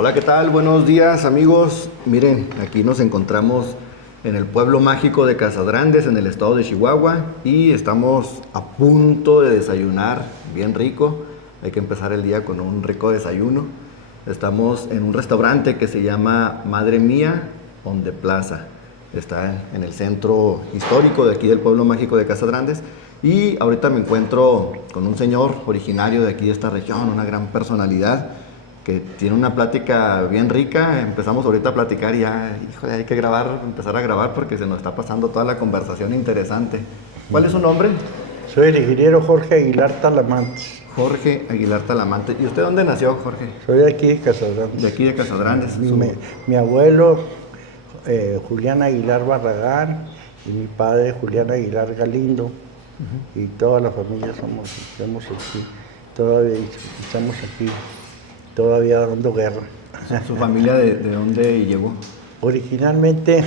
Hola, ¿qué tal? Buenos días, amigos. Miren, aquí nos encontramos en el pueblo mágico de Casadrandes, en el estado de Chihuahua, y estamos a punto de desayunar bien rico. Hay que empezar el día con un rico desayuno. Estamos en un restaurante que se llama Madre Mía on the Plaza. Está en el centro histórico de aquí del pueblo mágico de Casadrandes. Y ahorita me encuentro con un señor originario de aquí de esta región, una gran personalidad que tiene una plática bien rica. Empezamos ahorita a platicar y ya, híjole, hay que grabar, empezar a grabar porque se nos está pasando toda la conversación interesante. ¿Cuál es su nombre? Soy el ingeniero Jorge Aguilar Talamantes. Jorge Aguilar Talamante. ¿Y usted dónde nació, Jorge? Soy de aquí de De Casadrandes. aquí de Casadrandes. Mi abuelo, Julián Aguilar Barragán, y mi padre, Julián Aguilar Galindo, y toda la familia estamos aquí, todavía estamos aquí, todavía dando guerra. ¿Su familia de dónde llegó? Originalmente,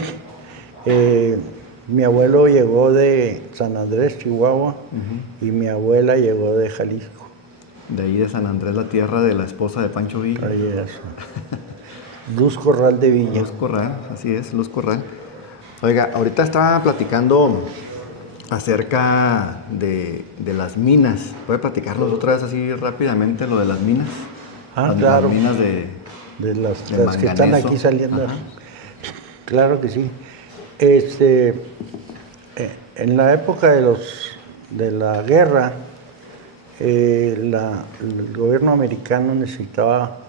mi abuelo llegó de San Andrés, Chihuahua, y mi abuela llegó de Jalisco. De ahí de San Andrés, la tierra de la esposa de Pancho Villa. Ahí es. Luz Corral de Villa. Luz Corral, así es, Luz Corral. Oiga, ahorita estaba platicando acerca de las minas. ¿Puede platicarnos otra vez así rápidamente lo de las minas? Claro. Las minas de las que manganeso. están aquí saliendo. Ajá. Claro que sí. En la época de la guerra, el gobierno americano necesitaba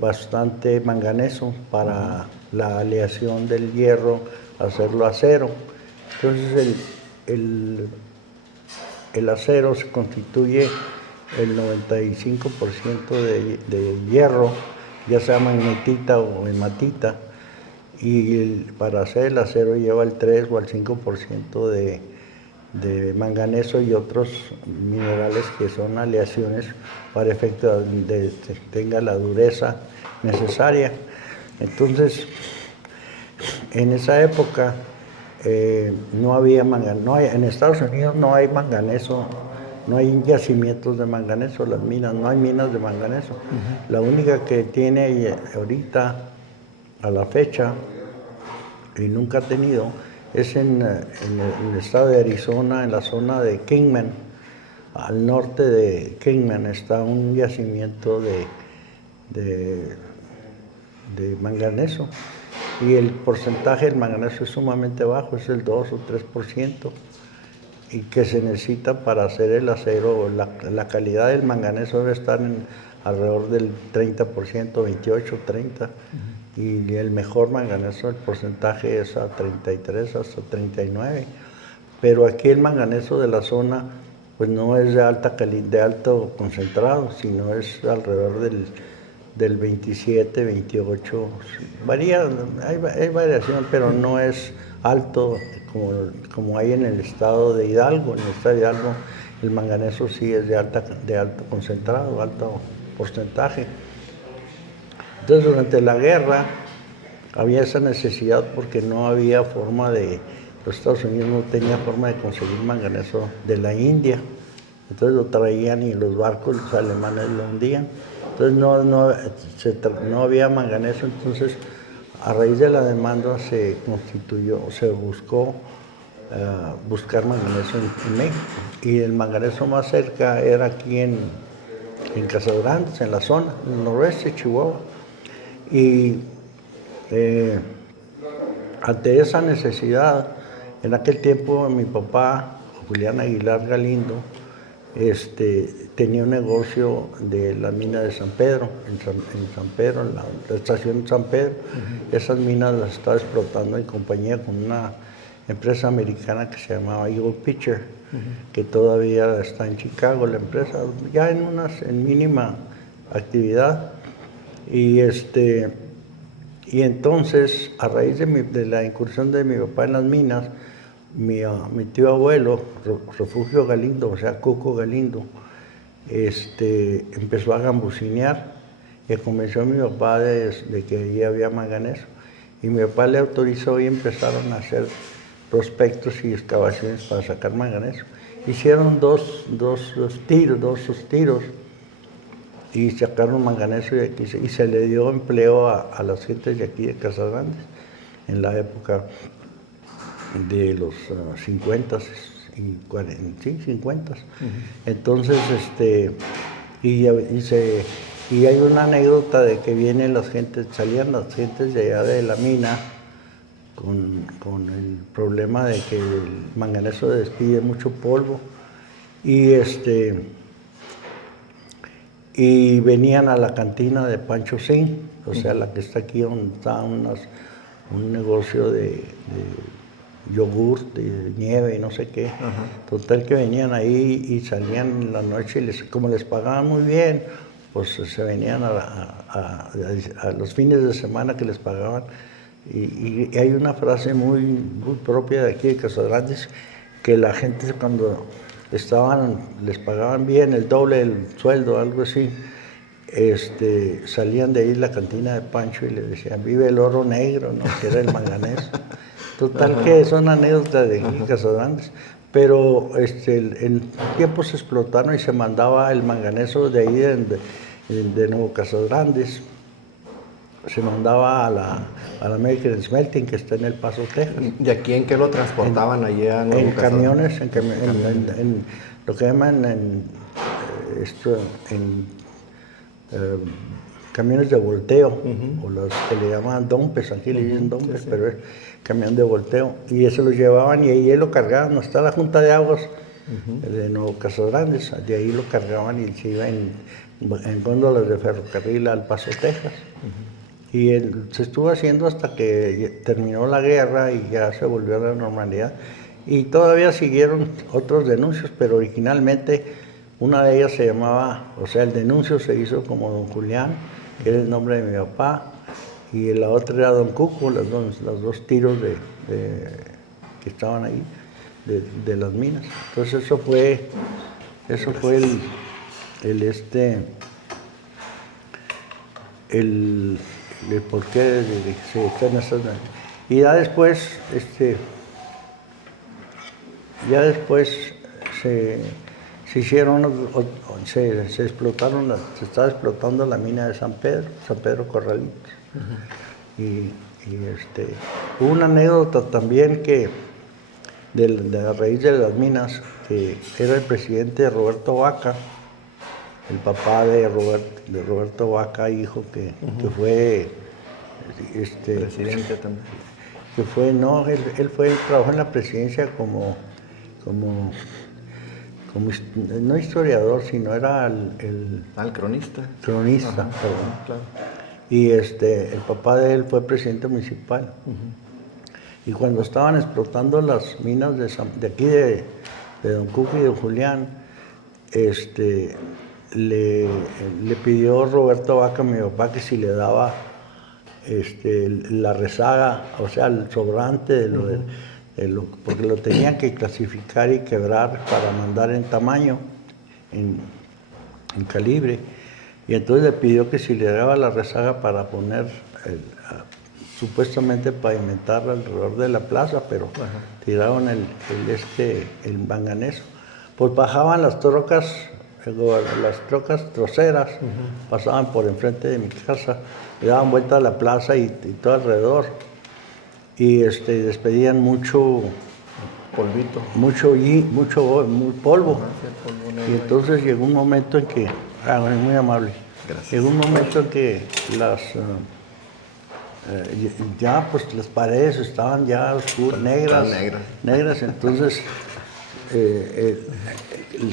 bastante manganeso para la aleación del hierro, hacerlo acero. Entonces el acero se constituye el 95% de hierro, ya sea magnetita o hematita, y para hacer el acero lleva el 3 o el 5% de manganeso y otros minerales que son aleaciones para efecto de que tenga la dureza necesaria. Entonces, en esa época no había manganeso, en Estados Unidos no hay manganeso, no hay yacimientos de manganeso, las minas, no hay minas de manganeso. La única que tiene ahorita, a la fecha, y nunca ha tenido, es en el estado de Arizona, en la zona de Kingman. Al norte de Kingman está un yacimiento de manganeso, y el porcentaje del manganeso es sumamente bajo, es el 2 o 3%, y que se necesita para hacer el acero. La calidad del manganeso debe estar alrededor del 30%, 28, 30%, y el mejor manganeso, el porcentaje es a 33 hasta 39%. Pero aquí el manganeso de la zona pues no es de alta calidad, de alto concentrado, sino es alrededor del 27, 28. Varía, hay variación, pero no es alto como hay en el estado de Hidalgo. En el estado de Hidalgo el manganeso sí es de alto concentrado, alto porcentaje. Entonces, durante la guerra había esa necesidad porque no había forma los Estados Unidos no tenía forma de conseguir manganeso de la India. Entonces lo traían y los barcos, los alemanes lo hundían. Entonces no había manganeso. Entonces, a raíz de la demanda se buscó buscar manganeso en México. Y el manganeso más cerca era aquí en Casadrandes, en la zona, en el noroeste de Chihuahua. Y ante esa necesidad, en aquel tiempo mi papá, Julián Aguilar Galindo, tenía un negocio de la mina de San Pedro, en San Pedro, en la estación de San Pedro. Esas minas las estaba explotando en compañía con una empresa americana que se llamaba Eagle Pitcher, que todavía está en Chicago, la empresa, ya en mínima actividad. Y entonces, a raíz de la incursión de mi papá en las minas, mi tío abuelo, Refugio Galindo, o sea, Cuco Galindo, empezó a gambusinear y convenció a mi papá de que allí había manganeso. Y mi papá le autorizó y empezaron a hacer prospectos y excavaciones para sacar manganeso. Hicieron dos tiros, y sacaron manganeso y se le dio empleo a las gentes de aquí de Casagrandes en la época de los 50 y 40, sí, 50. Entonces, y hay una anécdota de que vienen salían las gentes de allá de la mina con el problema de que el manganeso despide mucho polvo y venían a la cantina de Pancho Sin, o sea, la que está aquí donde está un negocio de yogur, de nieve y no sé qué. Total que venían ahí y salían en la noche y como les pagaban muy bien, pues se venían a los fines de semana que les pagaban. Y hay una frase muy propia de aquí de Casagrandes, que la gente cuando les pagaban bien, el doble del sueldo, algo así, salían de ahí la cantina de Pancho y le decían, vive el oro negro, ¿no? Que era el manganeso. Total que son anécdotas de aquí de Casagrandes. Pero en tiempos se explotaron y se mandaba el manganeso de ahí de Nuevo Casagrandes. Se mandaba a la American Smelting, que está en El Paso, Texas. ¿Y aquí en qué lo transportaban allá? En camiones, en lo que llaman camiones de volteo, o los que le llaman dompes, aquí le dicen dompes, pero es camión de volteo. Y eso lo llevaban y ahí lo cargaban, no está la Junta de Aguas de Nuevo Casagrandes, de ahí lo cargaban y se iba en góndolas de ferrocarril al Paso, Texas. Y se estuvo haciendo hasta que terminó la guerra y ya se volvió a la normalidad. Y todavía siguieron otros denuncios, pero originalmente una de ellas se llamaba, o sea, el denuncio se hizo como Don Julián, que era el nombre de mi papá, y la otra era Don Cuco, los dos tiros que estaban ahí, de las minas. Entonces eso fue el por qué se están esas. Y ya después se hicieron, se explotaron, se estaba explotando la mina de San Pedro Corralitos. Y hubo una anécdota también que de la raíz de las minas, que era el presidente Roberto Vaca, el papá de Roberto Vaca, hijo, que fue presidente también. Que fue, no, él trabajó en la presidencia como no historiador, sino era el cronista. Cronista, perdón. Claro. Y el papá de él fue presidente municipal. Y cuando estaban explotando las minas de aquí de Don Cuco y de Julián, le pidió Roberto Vaca a mi papá que si le daba la rezaga, o sea, el sobrante porque lo tenían que clasificar y quebrar para mandar en tamaño, en calibre. Y entonces le pidió que si le daba la rezaga para poner, supuestamente pavimentar alrededor de la plaza, pero tiraron el manganeso. Pues bajaban las trocas troceras, pasaban por enfrente de mi casa, le daban vuelta a la plaza y todo alrededor. Y despedían mucho polvito, mucho polvo. Y entonces llegó un momento en que, muy amable, gracias. Llegó un momento en que ya pues las paredes estaban ya negras, entonces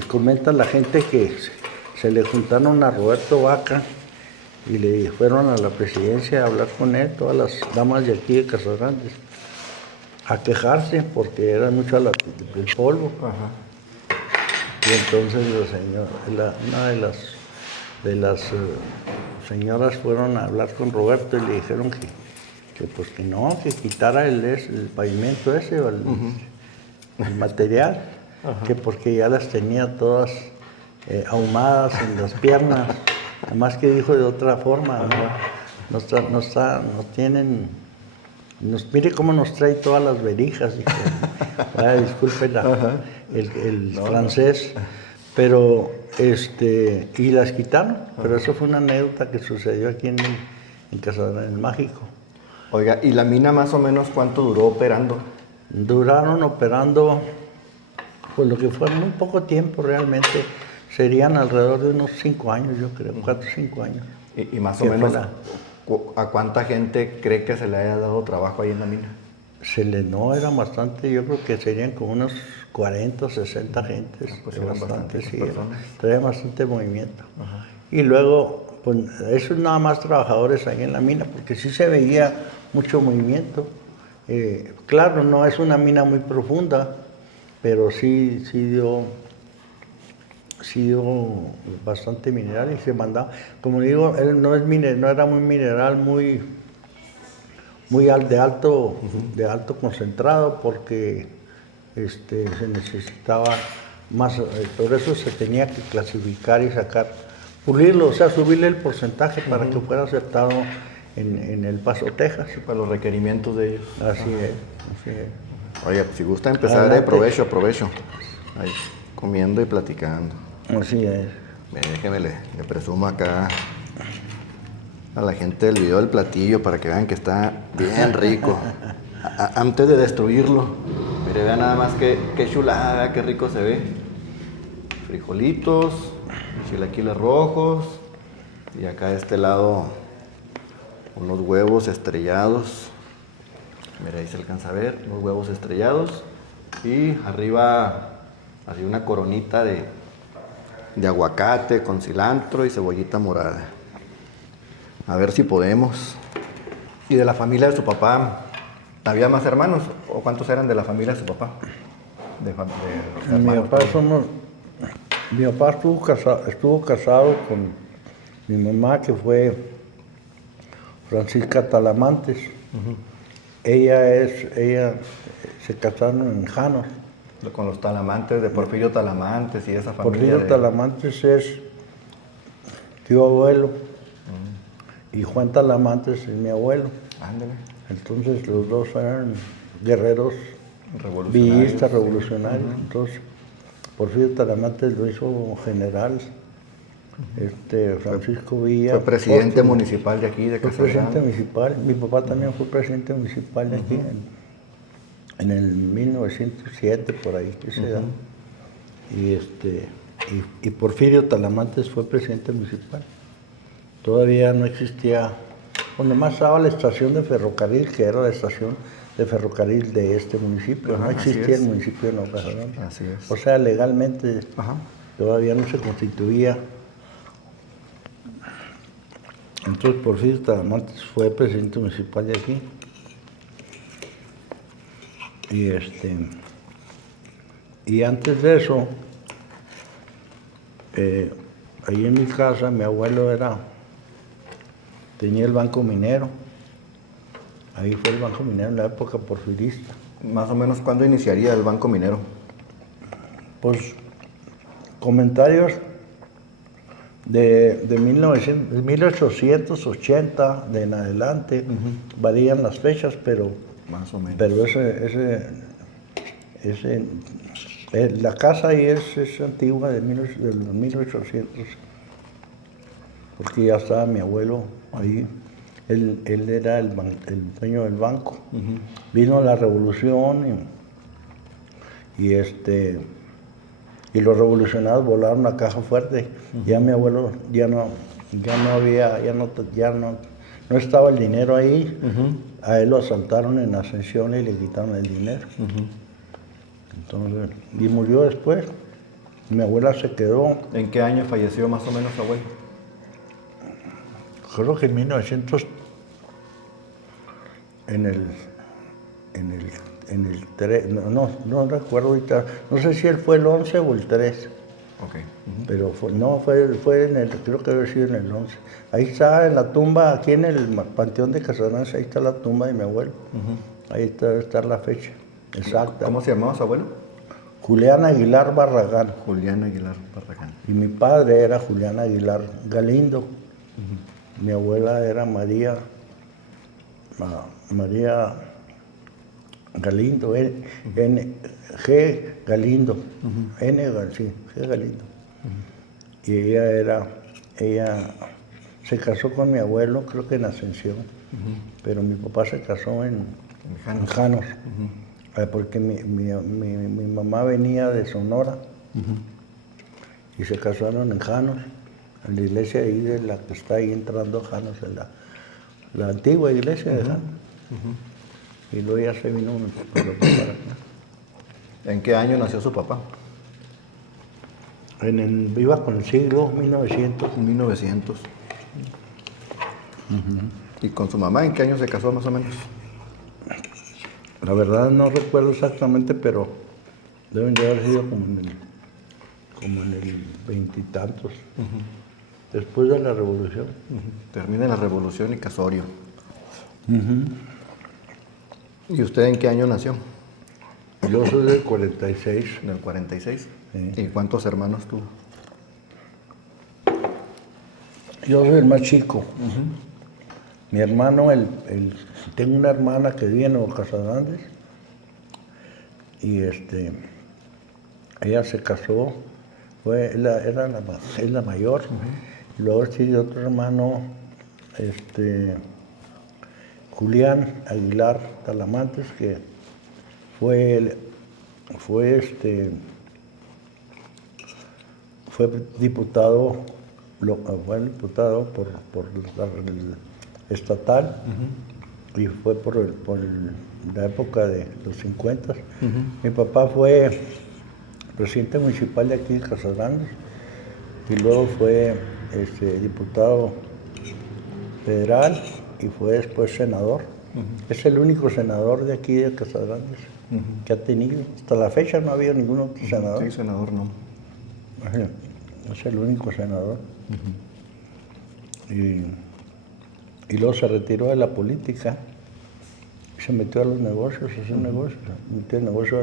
comenta la gente que se le juntaron a Roberto Vaca y le fueron a la presidencia a hablar con él, todas las damas de aquí de Casagrandes, a quejarse porque era mucho el polvo. Y entonces una de las señoras fueron a hablar con Roberto y le dijeron que no, que quitara el pavimento ese, o el material, que porque ya las tenía todas ahumadas en las piernas. Además que dijo de otra forma, mire cómo nos trae todas las verijas. Disculpen el francés, pero y las quitaron, pero eso fue una anécdota que sucedió aquí en Casadrán, en el Mágico. Oiga, ¿y la mina más o menos cuánto duró operando? Duraron operando, pues lo que fue muy poco tiempo realmente, serían alrededor de unos 5 años, yo creo, 4 o 5 años. Y más o Que menos, fuera. ¿a cuánta gente cree que se le haya dado trabajo ahí en la mina? No, era bastante, yo creo que serían como unos 40 o 60 gentes. Pues eran bastantes personas. Traía bastante movimiento. Y luego, pues esos nada más trabajadores ahí en la mina, porque sí se veía mucho movimiento. Claro, no es una mina muy profunda, pero sí dio bastante mineral y se mandaba. Como digo, él no era muy mineral, de alto concentrado, porque se necesitaba más, por eso se tenía que clasificar y sacar, pulirlo, o sea, subirle el porcentaje para que fuera aceptado en El Paso, Texas. Sí, para los requerimientos de ellos. Así es. Oye, si gusta empezar, Adelante. provecho. Ahí, comiendo y platicando. Así es. Déjeme le presumo acá a la gente del video del platillo para que vean que está bien rico. Antes de destruirlo, mire, vean nada más qué chulada, qué rico se ve. Frijolitos, chilaquiles rojos y acá de este lado unos huevos estrellados. Mira, ahí se alcanza a ver, unos huevos estrellados y arriba así una coronita de aguacate con cilantro y cebollita morada. A ver si podemos. ¿Y de la familia de su papá, había más hermanos? ¿O cuántos eran de la familia de su papá? Mi papá estuvo casado con mi mamá, que fue Francisca Talamantes. Ella se casaron en Janos. Con los Talamantes, de Porfirio Talamantes y esa familia. Porfirio Talamantes es tío abuelo y Juan Talamantes es mi abuelo. Ándale. Entonces los dos eran guerreros villistas, revolucionarios. Entonces Porfirio Talamantes lo hizo general. Francisco Villa. Fue presidente municipal de aquí, de Fue Casadrán. presidente municipal. Mi papá también fue presidente municipal de aquí en el 1907, por ahí que se da. Y Porfirio Talamantes fue presidente municipal. Todavía no existía, pues nomás estaba la estación de ferrocarril, que era la estación de ferrocarril de este municipio. No existía el municipio de Nuevo Casadrán. Así es. O sea, legalmente todavía no se constituía. Entonces Porfirio Talamantes fue presidente municipal de aquí. Y antes de eso, ahí en mi casa, mi abuelo tenía el Banco Minero. Ahí fue el Banco Minero en la época porfirista. Más o menos, ¿cuándo iniciaría el Banco Minero? Pues comentarios de 1880 de en adelante, varían las fechas, pero más o menos. Pero la casa ahí es antigua, de los 1800, porque ya estaba mi abuelo ahí. Él era el dueño del banco. Vino la revolución y los revolucionarios volaron a caja fuerte. Ya mi abuelo no estaba el dinero ahí. A él lo asaltaron en Ascensión y le quitaron el dinero. Entonces, y murió después. Mi abuela se quedó. ¿En qué año falleció más o menos su abuelo? Creo que en 1900, en el 3, no recuerdo ahorita, no sé si él fue el 11 o el 3. Okay. Pero fue creo que debe sido en el 11. Ahí está en la tumba, aquí en el Panteón de Casadrán, ahí está la tumba de mi abuelo. Ahí debe estar la fecha exacta. ¿Cómo se llamaba su abuelo? Julián Aguilar Barragán. Julián Aguilar Barragán. Y mi padre era Julián Aguilar Galindo. Mi abuela era María Galindo, G. Galindo, G. Galindo. y ella se casó con mi abuelo, creo que en Ascensión, pero mi papá se casó en Janos, porque mi mamá venía de Sonora y se casaron en Janos, en la iglesia ahí de la que está ahí entrando a Janos, en la antigua iglesia de Janos. Y luego ya se vino mi papá para acá. ¿En qué año nació su papá? Iba con el siglo 1900. 1900. ¿Y con su mamá en qué año se casó más o menos? La verdad no recuerdo exactamente, pero deben de haber sido como en el veintitantos, después de la revolución. Termina la revolución y casorio. ¿Y usted en qué año nació? Yo soy del 46. Del 46. Sí. ¿Y cuántos hermanos tuvo? Yo soy el más chico. Mi hermano, tengo una hermana que vive en Nuevo Casadrandes y ella se casó, es la mayor. Luego sigue otro hermano, Julián Aguilar Talamantes, que fue diputado, fue diputado por el estatal y fue por la época de los 50. Mi papá fue presidente municipal de aquí de Casadrandes y luego fue diputado federal y fue después senador. Es el único senador de aquí de Casadrandes que ha tenido. Hasta la fecha no ha habido ningún otro senador. Sí, senador no. Es el único senador. Y luego se retiró de la política y se metió a los negocios, a hacer negocios. Metió el negocio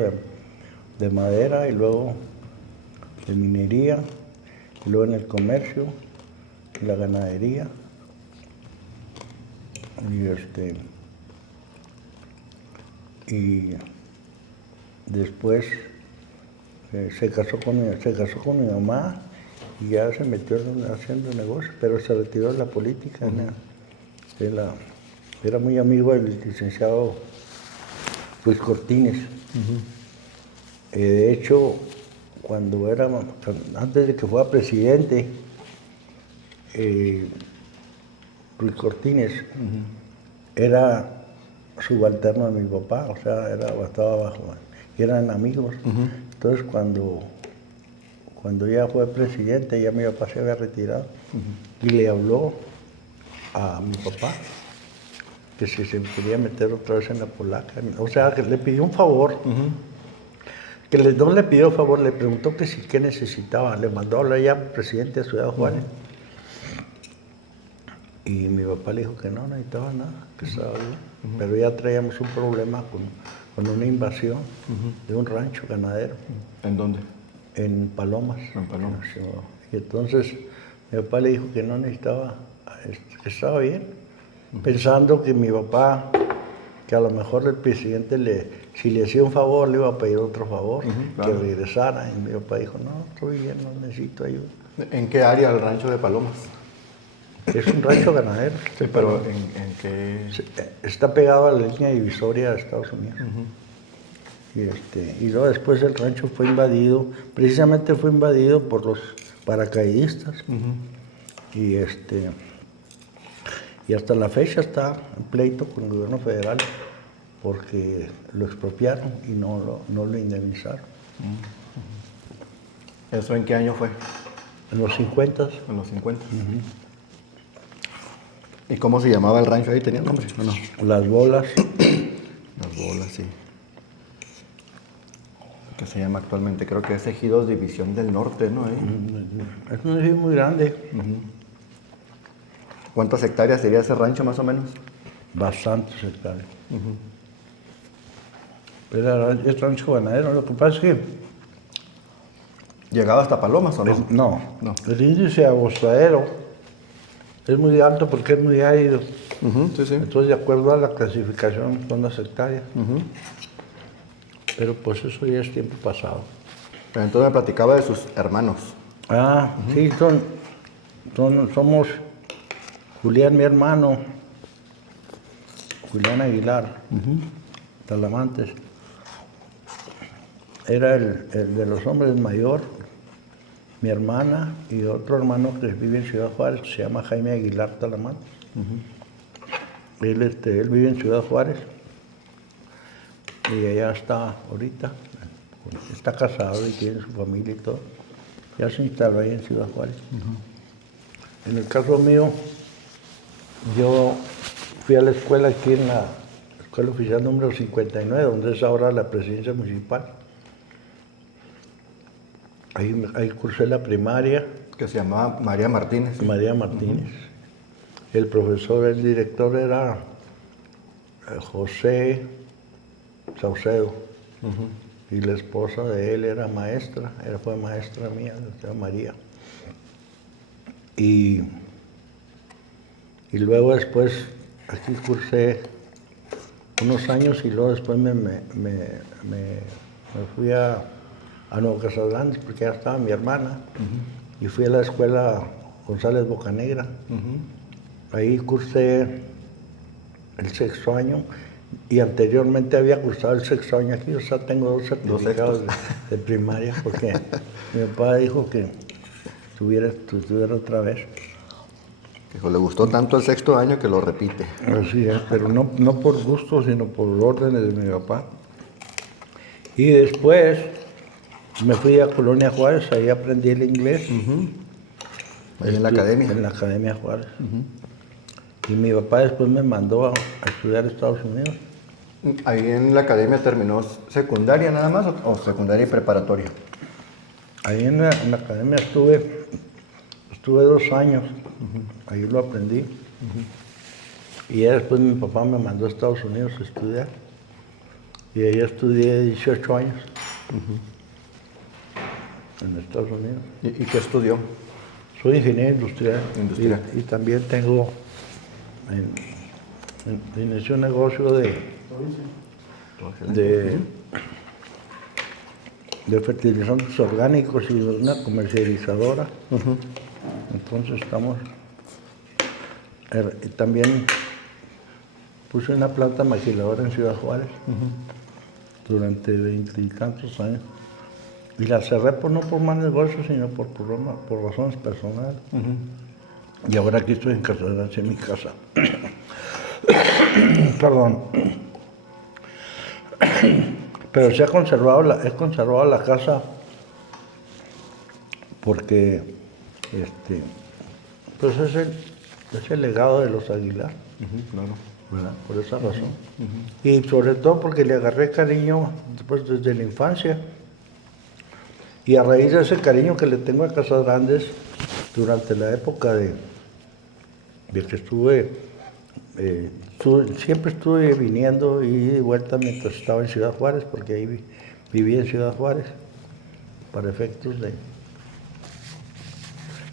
de madera y luego de minería, y luego en el comercio, y la ganadería. Y después se casó con mi mamá y ya se metió haciendo negocios, pero se retiró de la política. Era muy amigo del licenciado Luis Cortines. De hecho, antes de que fuera presidente, Luis Cortines era subalterno de mi papá, o sea, estaba abajo, y eran amigos. Entonces, cuando ya fue presidente, ya mi papá se había retirado, y le habló a mi papá que si se quería meter otra vez en la polaca. O sea, que le pidió un favor, no le pidió favor, le preguntó que si qué necesitaba, le mandó a hablar ya al presidente de Ciudad Juárez. Y mi papá le dijo que no necesitaba nada, que estaba bien. Pero ya traíamos un problema con una invasión de un rancho ganadero. ¿En dónde? En Palomas. En Palomas. Y entonces mi papá le dijo que no necesitaba, que estaba bien, pensando que mi papá, que a lo mejor el presidente si le hacía un favor, le iba a pedir otro favor, claro. que regresara. Y mi papá dijo, no, estoy bien, no necesito ayuda. ¿En qué área el rancho de Palomas? Es un rancho ganadero. Sí, pero ¿en qué? Está pegado a la línea divisoria de Estados Unidos. Y luego después el rancho fue invadido, precisamente fue invadido por los paracaidistas. Y hasta la fecha está en pleito con el gobierno federal porque lo expropiaron y no lo indemnizaron. ¿Eso en qué año fue? En los 50. En los 50. ¿Y cómo se llamaba el rancho ahí? ¿Tenía nombre o no? Las Bolas. Las Bolas, sí. Que se llama actualmente, creo que es Ejidos División del Norte, ¿no? Es un edificio muy grande. ¿Cuántas hectáreas sería ese rancho más o menos? Bastantes hectáreas. Pero es rancho ganadero. Lo que pasa es que ¿Llegaba hasta Palomas o no? No. El índice agostadero es muy alto porque es muy árido. Sí. Entonces, de acuerdo a la clasificación, son las hectáreas. Pero pues eso ya es tiempo pasado. Pero entonces me platicaba de sus hermanos. Sí, somos Julián, mi hermano, Julián Aguilar, Talamantes. Era el de los hombres mayor, mi hermana y otro hermano que vive en Ciudad Juárez, que se llama Jaime Aguilar Talamantes. Él vive en Ciudad Juárez y allá está ahorita. Está casado y tiene su familia y todo. Ya se instaló ahí en Ciudad Juárez. En el caso mío, yo fui a la escuela aquí en la Escuela Oficial número 59, donde es ahora la presidencia municipal. Ahí cursé la primaria. Que se llamaba María Martínez. María Martínez. El profesor, el director era José Saucedo. Y la esposa de él era maestra, fue maestra mía, se llama María. Y luego después aquí cursé unos años y luego después me fui a Nuevo Casas porque ya estaba mi hermana y fui a la escuela González Bocanegra. Ahí cursé el 6º año y anteriormente había cursado el 6º año aquí, o sea, tengo 2 certificados de primaria porque mi papá dijo que estuviera otra vez. Dijo, le gustó tanto el 6º año que lo repite. Así es, pero no por gusto, sino por órdenes de mi papá. Y después me fui a Colonia Juárez, ahí aprendí el inglés. Ahí en la academia. En la Academia Juárez. Y mi papá después me mandó a estudiar a Estados Unidos. ¿Ahí en la academia terminó secundaria nada más o secundaria y preparatoria? Ahí en la academia estuve 2 años, ahí lo aprendí. Y ya después mi papá me mandó a Estados Unidos a estudiar. Y ahí estudié 18 años en Estados Unidos. ¿Y qué estudió? Soy ingeniero industrial. Y también tengo, inicié un negocio de fertilizantes orgánicos y una comercializadora. Entonces estamos... también puse una planta maquiladora en Ciudad Juárez durante 20 y tantos años. Y la cerré no por más negocios, sino por razones personales. Y ahora aquí estoy en Casas en mi casa. Perdón. Pero he conservado la casa porque pues es el legado de los Aguilar. Claro. ¿Verdad? Por esa razón. Y sobre todo porque le agarré cariño pues, desde la infancia. Y a raíz de ese cariño que le tengo a Casas Grandes, durante la época de que siempre estuve viniendo y de vuelta mientras estaba en Ciudad Juárez, porque ahí viví en Ciudad Juárez, para efectos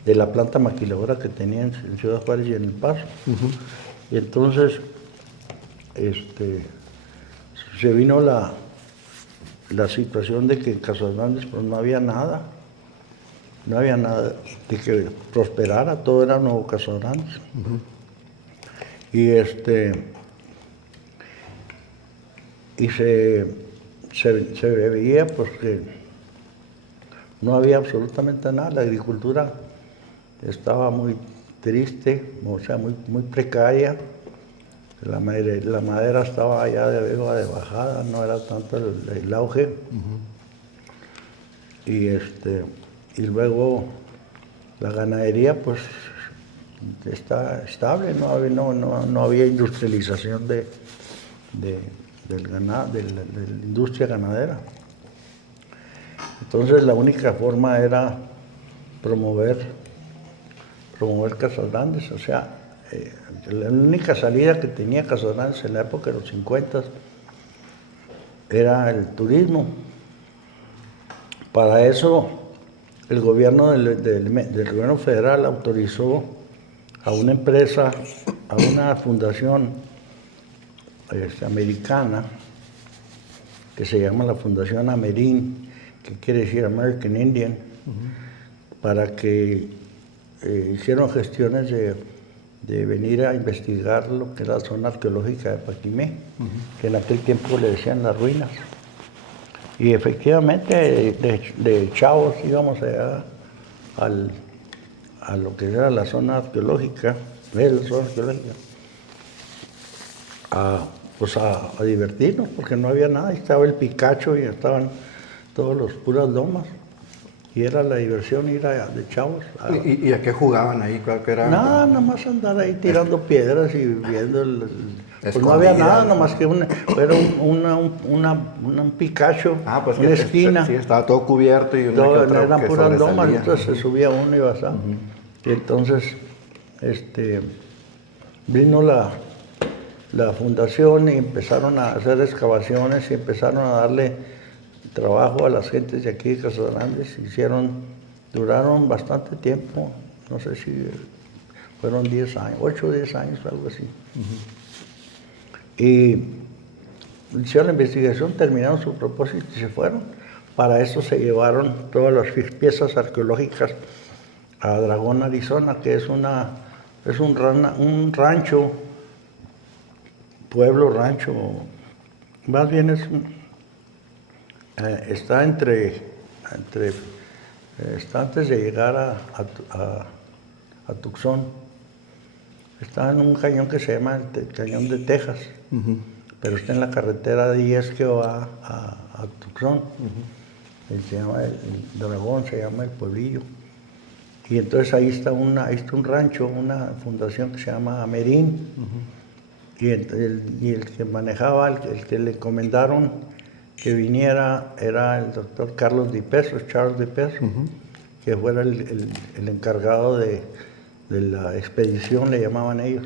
de la planta maquiladora que tenía en Ciudad Juárez y en El Paso. Y entonces, se vino la situación de que en Casas Grandes pues no había nada de que prosperara, todo era Nuevo Casas Grandes. Y se veía pues que no había absolutamente nada, la agricultura estaba muy triste, o sea, muy precaria. La madera estaba ya de bajada, no era tanto el auge. Y luego la ganadería pues está estable, no había industrialización de la industria ganadera. Entonces la única forma era promover Casas Grandes, o sea, la única salida que tenía Casas Grandes en la época de los 50 era el turismo. Para eso el gobierno del gobierno federal autorizó a una empresa, a una fundación americana que se llama la Fundación Amerin, que quiere decir American Indian, para que hicieron gestiones de venir a investigar lo que era la zona arqueológica de Paquimé, que en aquel tiempo le decían las ruinas. Y efectivamente, de chavos íbamos allá a lo que era la zona arqueológica, pues a divertirnos, porque no había nada, estaba el Picacho y estaban todos los puras lomas. Y era la diversión ir de chavos. ¿Y a qué jugaban ahí? ¿Cuál que era? Nada más andar ahí tirando piedras y viendo pues no había nada, nomás que era un Picacho, Pues una esquina. Sí, estaba todo cubierto y una que otra eran que puras lomas, sobresalía. entonces se subía uno y bajaba. Y entonces, vino la fundación y empezaron a hacer excavaciones y empezaron a darle trabajo a las gentes de aquí de Casagrandes. Duraron bastante tiempo, no sé si fueron 10 años, 8 o 10 años, algo así. Y hicieron la investigación, terminaron su propósito y se fueron. Para eso se llevaron todas las piezas arqueológicas a Dragón, Arizona, que es un rancho, pueblo rancho, más bien está está antes de llegar a Tucson. Está en un cañón que se llama el Cañón de Texas, pero está en la carretera 10 que va a Tucson. Se llama el Dragón, se llama el pueblillo. Y entonces ahí está un rancho, una fundación que se llama Amerin. Y el que manejaba, el que le encomendaron que viniera, era el doctor Charles Di Peso, que fuera el encargado de la expedición, le llamaban ellos.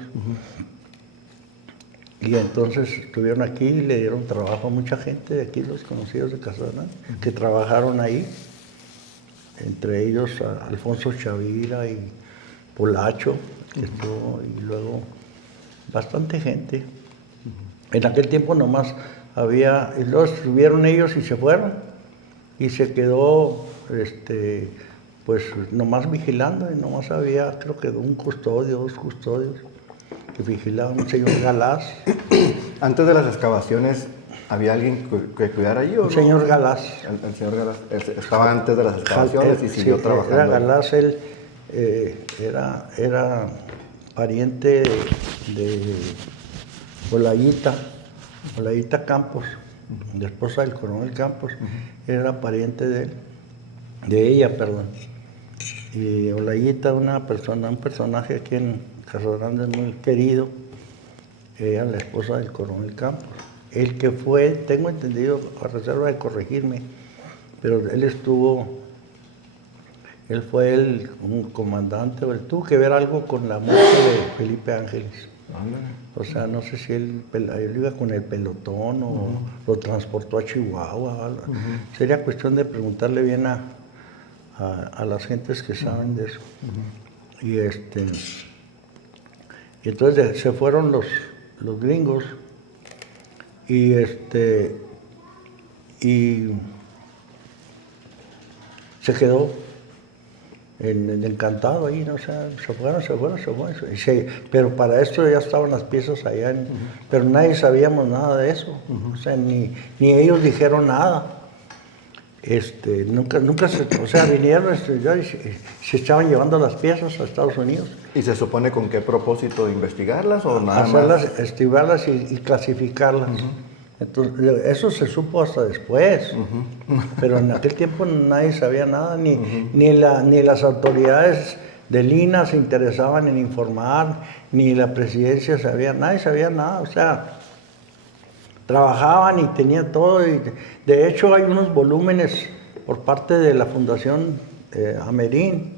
Y entonces estuvieron aquí y le dieron trabajo a mucha gente de aquí, los conocidos de Casagrandes, que trabajaron ahí, entre ellos a Alfonso Chavira y Polacho, que estuvo, y luego bastante gente. En aquel tiempo nomás y luego estuvieron ellos y se fueron, y se quedó, pues nomás vigilando, y nomás había, creo que dos custodios, que vigilaban, un señor Galás. Antes de las excavaciones, ¿había alguien que cuidara allí o no? Señor Galás. El señor Galás estaba antes de las excavaciones y siguió trabajando. Era Galás, él era pariente de Olayita Campos, la esposa del coronel Campos, era pariente de ella, perdón. Y Olayita, un personaje aquí en Casagrandes muy querido, ella la esposa del coronel Campos. El que fue, tengo entendido, a reserva de corregirme, pero él fue un comandante, él tuvo que ver algo con la muerte de Felipe Ángeles. O sea, no sé si él iba con el pelotón o lo transportó a Chihuahua. Sería cuestión de preguntarle bien a las gentes que saben de eso. Y entonces se fueron los gringos y se quedó el encantado ahí, ¿no? O sea, se fueron. Pero para esto ya estaban las piezas allá, pero nadie sabíamos nada de eso. O sea, ni ellos dijeron nada. Nunca vinieron y se estaban llevando las piezas a Estados Unidos. ¿Y se supone con qué propósito? ¿Investigarlas o nada más? Estimarlas y clasificarlas. Entonces, eso se supo hasta después, pero en aquel tiempo nadie sabía nada, ni las autoridades del INAH se interesaban en informar, ni la presidencia nadie sabía nada, o sea, trabajaban y tenía todo, y de hecho hay unos volúmenes por parte de la Fundación Amerin,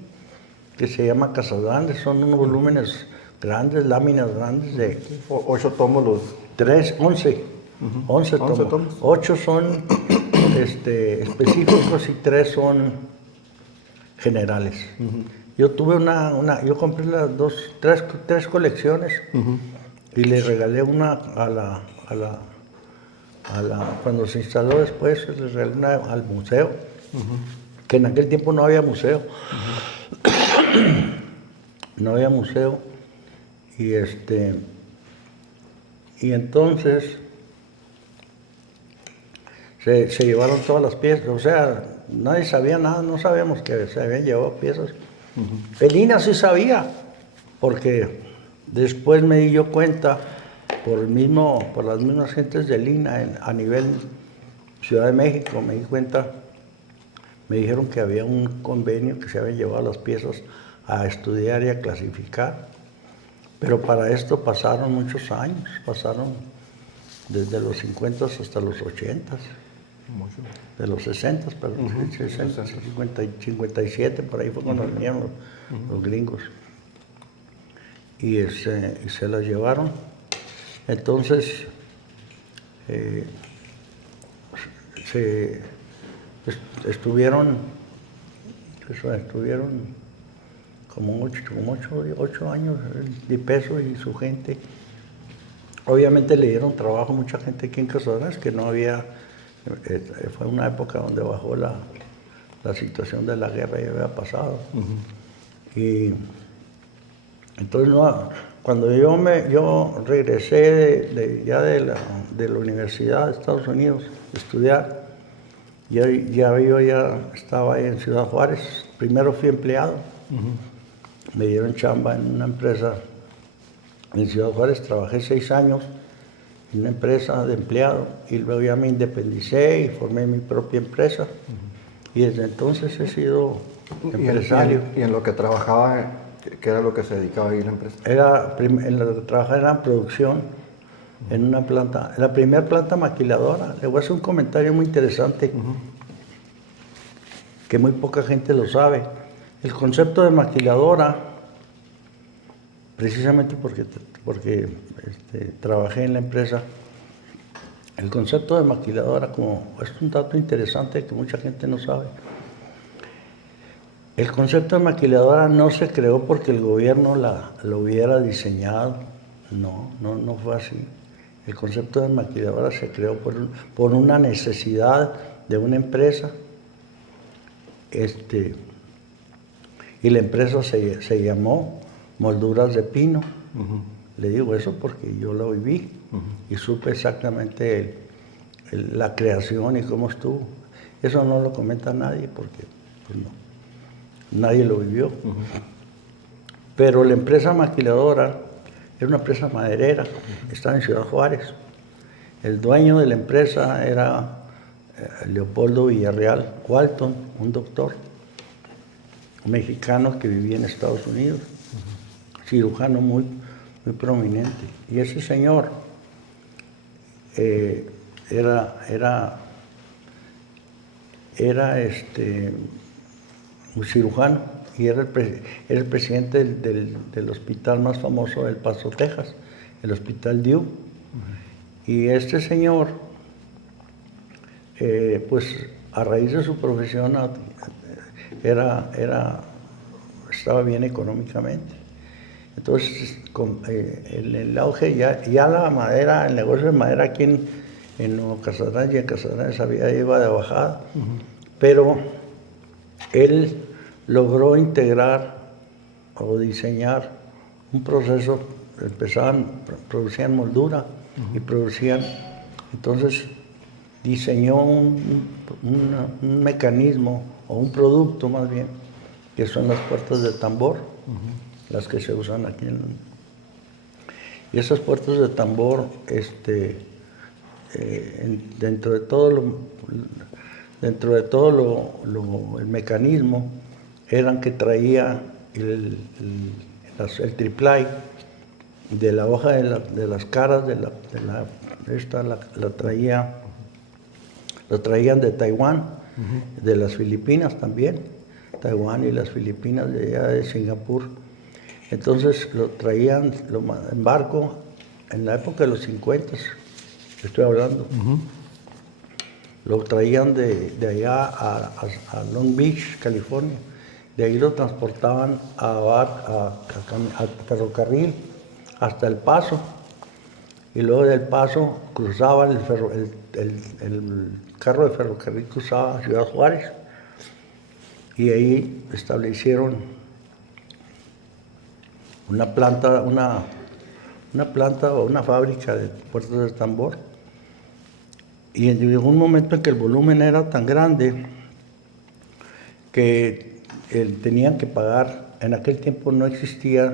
que se llama Casagrandes, son unos volúmenes grandes, láminas grandes de... 8 tomos los... 11 tomos. 8 son específicos y 3 son generales. Yo tuve yo compré tres colecciones y le regalé una cuando se instaló después, le regalé una al museo, que en aquel tiempo no había museo. no había museo. Y entonces se llevaron todas las piezas, o sea, nadie sabía nada, no sabíamos que se habían llevado piezas. El INAH sí sabía, porque después me di yo cuenta, por las mismas gentes del INAH a nivel Ciudad de México, me di cuenta, me dijeron que había un convenio que se habían llevado las piezas a estudiar y a clasificar, pero para esto pasaron muchos años, pasaron desde los 50 hasta los 80, de los 60, perdón, 60, 50, 57, por ahí fue cuando vinieron los gringos. Y se las llevaron. Entonces, estuvieron como 8 años de peso y su gente. Obviamente le dieron trabajo a mucha gente aquí en Casadrándes, que no había, fue una época donde bajó la situación de la guerra, ya había pasado. Y entonces cuando yo regresé de la Universidad de Estados Unidos a estudiar, yo ya estaba ahí en Ciudad Juárez. Primero fui empleado, me dieron chamba en una empresa en Ciudad Juárez, trabajé 6 años en una empresa de empleado y luego ya me independicé y formé mi propia empresa. Y desde entonces he sido empresario. ¿Y en lo que trabajaba, qué era lo que se dedicaba ahí la empresa? En lo que trabajaba era producción en una planta, la primera planta maquiladora. Le voy a hacer un comentario muy interesante que muy poca gente lo sabe. El concepto de maquiladora, precisamente porque trabajé en la empresa, el concepto de maquiladora, como es un dato interesante que mucha gente no sabe. El concepto de maquiladora no se creó porque el gobierno lo hubiera diseñado, no fue así. El concepto de maquiladora se creó por una necesidad de una empresa, y la empresa se llamó Molduras de Pino. Le digo eso porque yo lo viví y supe exactamente la creación y cómo estuvo. Eso no lo comenta nadie porque pues nadie lo vivió. Pero la empresa maquiladora era una empresa maderera, estaba en Ciudad Juárez. El dueño de la empresa era Leopoldo Villarreal Walton, un doctor mexicano que vivía en Estados Unidos, cirujano muy prominente. Y ese señor era un cirujano y era el presidente del hospital más famoso del Paso, Texas, el Hospital Dew. Y este señor, pues a raíz de su profesión, estaba bien económicamente. Entonces, el auge, ya la madera, el negocio de madera aquí en Nuevo Casadrándes y en Casadrándes iba de bajada, pero él logró integrar o diseñar un proceso. Producían moldura y entonces diseñó un mecanismo o un producto más bien, que son las puertas de tambor, las que se usan aquí y esas puertas de tambor, dentro de todo el mecanismo, eran que traía el triplay de la hoja de las caras la traían de Taiwán, de las Filipinas también, Taiwán y las Filipinas de allá de Singapur. Entonces lo traían en barco en la época de los 50, estoy hablando. Lo traían de allá a Long Beach, California. De ahí lo transportaban a ferrocarril hasta El Paso. Y luego del Paso cruzaba el carro de ferrocarril, cruzaba Ciudad Juárez. Y ahí establecieron una planta o una fábrica de puertas de tambor. Y llegó un momento en que el volumen era tan grande que tenían que pagar. En aquel tiempo no existía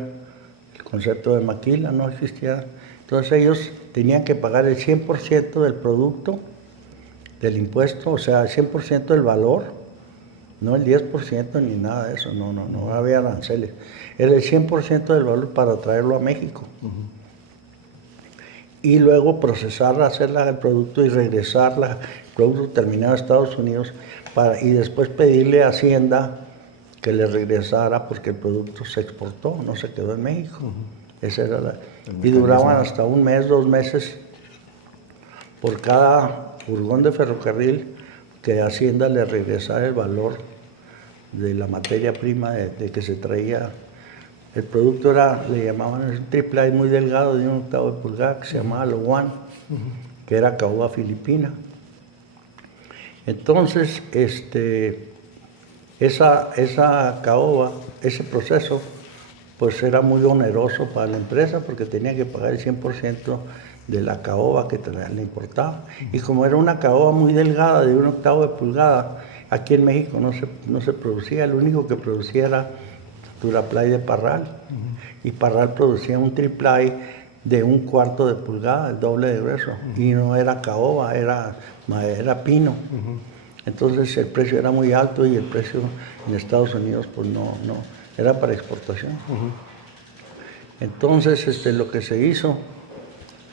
el concepto de maquila, no existía. Entonces ellos tenían que pagar el 100% del producto, del impuesto, o sea, el 100% del valor, no el 10% ni nada de eso, no había aranceles. Era el 100% del valor para traerlo a México. Y luego procesarla, hacerla el producto y regresarla, el producto terminado a Estados Unidos, y después pedirle a Hacienda que le regresara porque el producto se exportó, no se quedó en México. Esa era y duraban hasta un mes, 2 meses por cada furgón de ferrocarril que Hacienda le regresara el valor de la materia prima de que se traía. El producto era, le llamaban un triple A muy delgado de 1/8 de pulgada que se llamaba Lowan, que era caoba filipina. Entonces, esa caoba, ese proceso, pues era muy oneroso para la empresa porque tenía que pagar el 100% de la caoba que le importaba. Y como era una caoba muy delgada de 1/8 de pulgada, aquí en México no se producía, el único que producía era Duraplay de Parral. Y Parral producía un triplay de 1/4 de pulgada, el doble de grueso. Y no era caoba, era pino. Entonces el precio era muy alto y el precio en Estados Unidos pues no era para exportación. Entonces lo que se hizo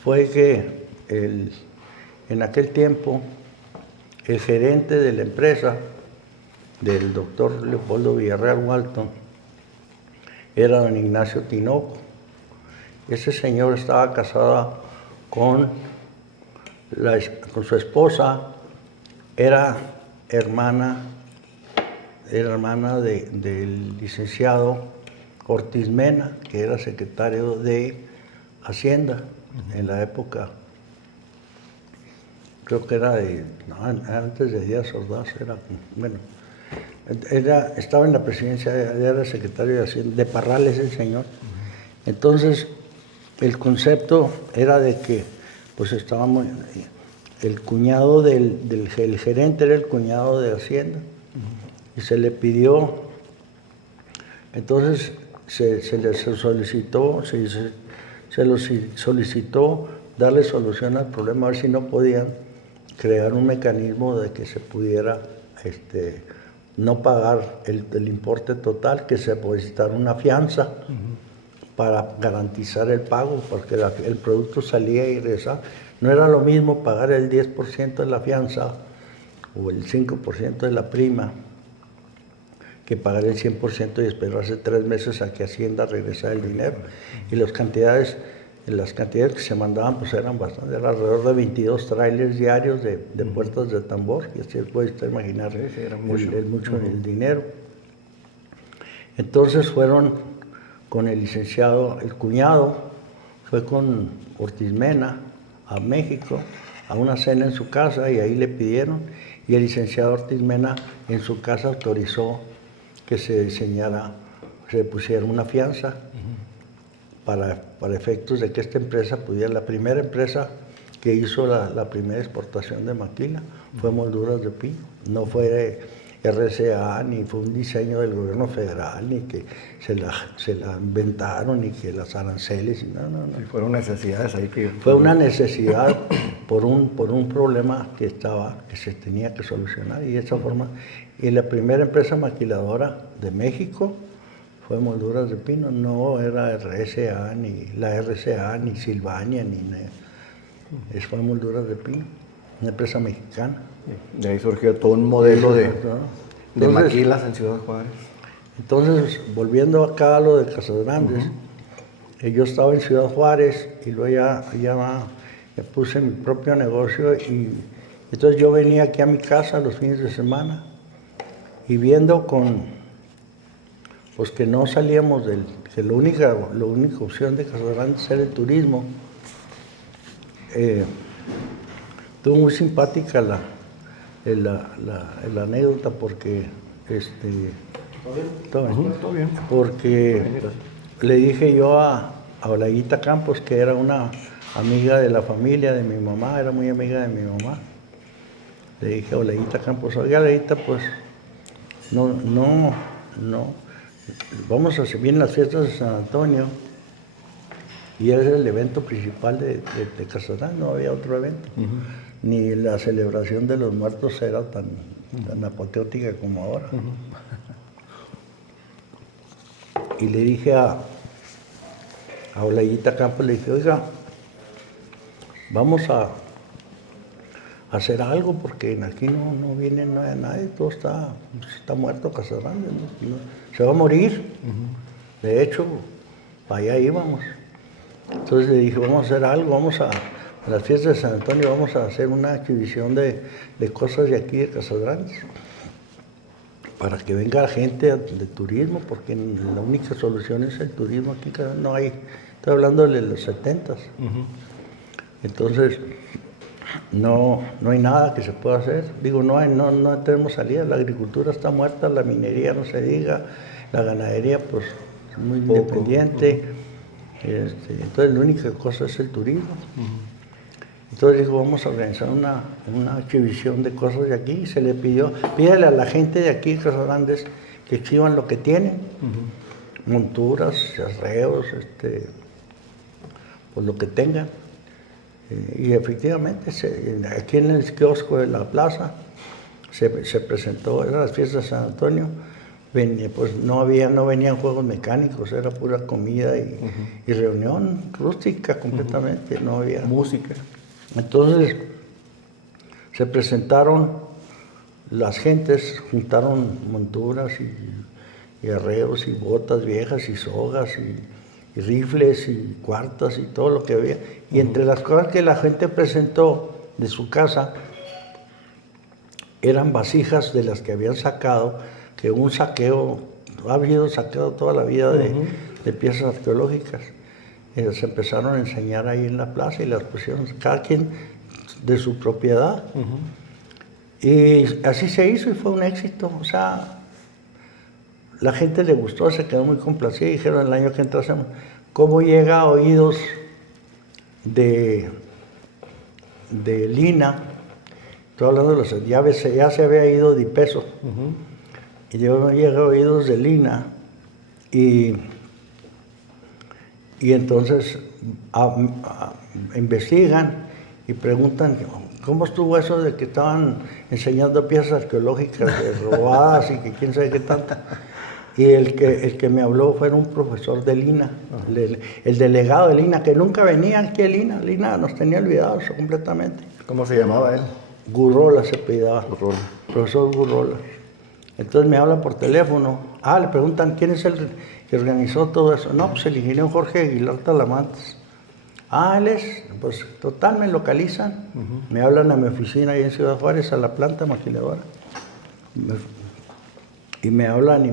fue que en aquel tiempo el gerente de la empresa, del doctor Leopoldo Villarreal Walton, era don Ignacio Tinoco. Ese señor estaba casado con su esposa, era hermana del licenciado Ortiz Mena, que era secretario de Hacienda en la época, creo que era antes de Díaz Ordaz, estaba en la presidencia, era secretario de Hacienda, de Parral es el señor. Entonces, el concepto era de que, pues estábamos, el cuñado el gerente era el cuñado de Hacienda, y se le pidió, entonces se solicitó darle solución al problema, a ver si no podían crear un mecanismo de que se pudiera no pagar el importe total, que se solicitara una fianza para garantizar el pago, porque el producto salía y regresaba. No era lo mismo pagar el 10% de la fianza o el 5% de la prima que pagar el 100% y esperarse 3 meses a que Hacienda regresara el dinero. Y las cantidades que se mandaban pues eran bastante, era alrededor de 22 trailers diarios de puertas de tambor, y así puede usted imaginar era mucho el dinero. Entonces fueron con el licenciado, el cuñado, fue con Ortiz Mena a México, a una cena en su casa, y ahí le pidieron, y el licenciado Ortiz Mena en su casa autorizó que se pusiera una fianza para efectos de que esta empresa pudiera, la primera empresa que hizo la primera exportación de maquila fue Molduras de Pino, no fue RCA, ni fue un diseño del gobierno federal, ni que se la inventaron, ni que las aranceles, no. Sí, fueron necesidades ahí que... Fue una necesidad por un problema que se tenía que solucionar, y de esa forma, y la primera empresa maquiladora de México fue Molduras de Pino, no era RCA, ni la RCA, ni Silvania, ni nada. Fue Molduras de Pino, una empresa mexicana. De ahí surgió todo un modelo de maquilas en Ciudad Juárez. Entonces, volviendo acá a lo de Casas Grandes, yo estaba en Ciudad Juárez y luego ya puse mi propio negocio, y entonces yo venía aquí a mi casa los fines de semana y viendo pues que no salíamos que la única opción de Casas Grandes era el turismo. Estuvo muy simpática la anécdota porque Todo bien. porque le dije yo a Olayita Campos, que era una amiga de la familia de mi mamá, era muy amiga de mi mamá. Le dije a Olayita Campos, oiga, Olayita, pues no, vamos a hacer bien las fiestas de San Antonio. Y era el evento principal de Casadrán, no había otro evento. Ni la celebración de los muertos era tan apoteótica como ahora. Y le dije a Olayita Campos, le dije, oiga, vamos a hacer algo porque aquí no viene nadie, todo está muerto Casadrán, se va a morir. De hecho, para allá íbamos. Entonces le dije, vamos a hacer algo, vamos a las fiestas de San Antonio, vamos a hacer una exhibición de cosas de aquí de Casadrán, para que venga gente de turismo, porque la única solución es el turismo aquí, no hay, estoy hablando de los 70s. Entonces, no hay nada que se pueda hacer. Digo, no tenemos salida, la agricultura está muerta, la minería no se diga, la ganadería pues muy independiente. Entonces la única cosa es el turismo. Entonces dijo, vamos a organizar una exhibición de cosas de aquí. Y se le pídale a la gente de aquí, Casadrandes, que exhiban lo que tienen. Monturas, arreos, pues lo que tengan. Y efectivamente, aquí en el kiosco de la plaza se presentó, eran las fiestas de San Antonio. Pues no venían juegos mecánicos, era pura comida y reunión rústica completamente, no había música. Entonces se presentaron las gentes, juntaron monturas y arreos y botas viejas y sogas y rifles y cuartas y todo lo que había. Y entre las cosas que la gente presentó de su casa eran vasijas de las que habían sacado, que un saqueo, ha habido saqueo toda la vida de piezas arqueológicas. Se empezaron a enseñar ahí en la plaza y las pusieron cada quien de su propiedad. Y así se hizo y fue un éxito. O sea, la gente le gustó, se quedó muy complacida y dijeron el año que entra hacemos. ¿Cómo llega a oídos de Lina? Estoy hablando de los llaves, ya se había ido Dipeso. Y yo llegué a oídos de Lina y entonces investigan y preguntan cómo estuvo eso de que estaban enseñando piezas arqueológicas robadas y que quién sabe qué tanto. Y el que me habló fue un profesor de Lina, el delegado de Lina, que nunca venía aquí a Lina. Lina nos tenía olvidados completamente. ¿Cómo se llamaba él? Gurrola se apellidaba. Gurrola. Profesor Gurrola. Entonces me habla por teléfono. Le preguntan quién es el que organizó todo eso. No, pues el ingeniero Jorge Aguilar Talamantes. Él es, pues total, me localizan. Me hablan a mi oficina ahí en Ciudad Juárez, a la planta maquiladora. Y me hablan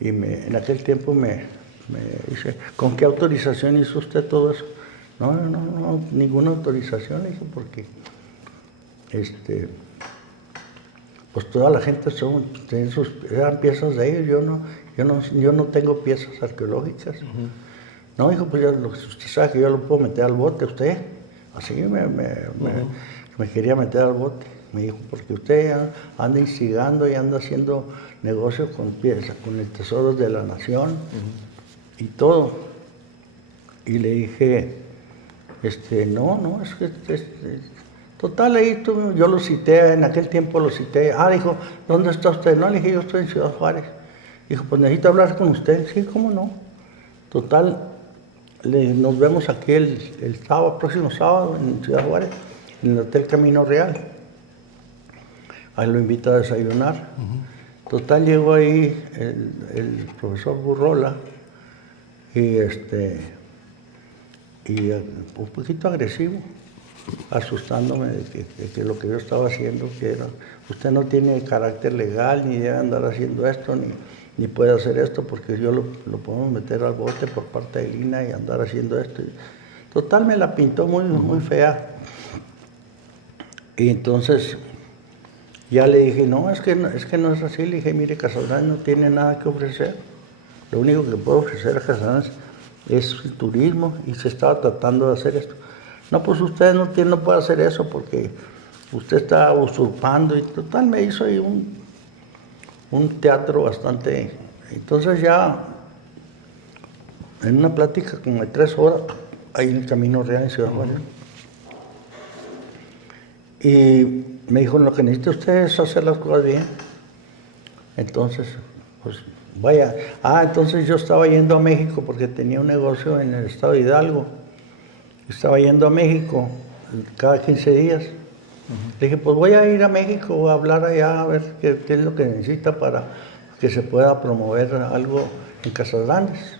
y en aquel tiempo me dice, ¿con qué autorización hizo usted todo eso? No, ninguna autorización, le dije, porque pues toda la gente eran piezas de ellos, yo no tengo piezas arqueológicas. No, dijo, pues usted sabe que yo lo puedo meter al bote, usted. Así me quería meter al bote. Me dijo, porque usted anda instigando y anda haciendo negocios con piezas, con el tesoro de la nación y todo. Y le dije, no, es que total, ahí yo lo cité, en aquel tiempo lo cité. Dijo, ¿dónde está usted? No, le dije, yo estoy en Ciudad Juárez. Dijo, pues necesito hablar con usted. Sí, ¿cómo no? Total, nos vemos aquí el próximo sábado en Ciudad Juárez, en el Hotel Camino Real. Ahí lo invito a desayunar. Total, llegó ahí el profesor Gurrola y un poquito agresivo, asustándome de que lo que yo estaba haciendo, que era, usted no tiene carácter legal, ni debe andar haciendo esto, ni puede hacer esto, porque yo lo podemos meter al bote por parte de Lina y andar haciendo esto. Total, me la pintó muy fea. Y entonces ya le dije, no, es que no es así. Le dije, mire, Casadrán no tiene nada que ofrecer. Lo único que puedo ofrecer a Casadrandez es el turismo y se estaba tratando de hacer esto. No, pues usted no puede hacer eso porque usted está usurpando y total me hizo ahí un teatro bastante. Entonces ya en una plática como de 3 horas, ahí en el Camino Real en Ciudad Juárez. Y me dijo, lo que necesita usted es hacer las cosas bien. Entonces, pues vaya. Entonces yo estaba yendo a México porque tenía un negocio en el estado de Hidalgo. Estaba yendo a México cada 15 días. Le dije, pues voy a ir a México a hablar allá a ver qué es lo que necesita para que se pueda promover algo en Casadrandez.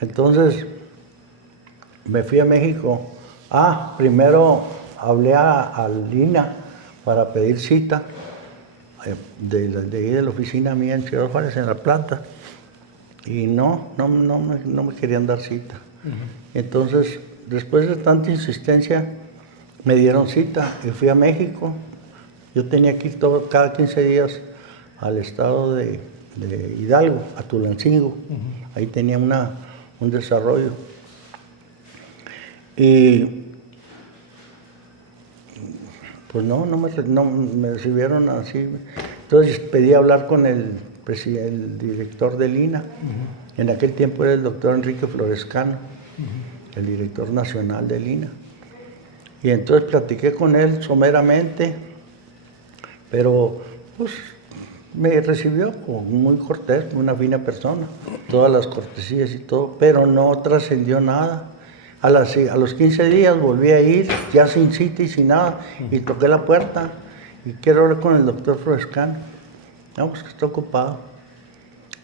Entonces me fui a México. Primero hablé al Lina para pedir cita de la oficina mía en Ciudad Juárez, en la planta. Y no me querían dar cita. Entonces, después de tanta insistencia, me dieron cita y fui a México. Yo tenía que ir cada 15 días al estado de Hidalgo, a Tulancingo. Ahí tenía un desarrollo. Y pues no me recibieron así. Entonces pedí hablar con el director del INA. En aquel tiempo era el doctor Enrique Florescano, el director nacional del INA. Y entonces platiqué con él someramente, pero pues me recibió como muy cortés, una fina persona, todas las cortesías y todo, pero no trascendió nada. A los 15 días volví a ir, ya sin cita y sin nada, y toqué la puerta, y quiero hablar con el doctor Florescano. No, pues que está ocupado.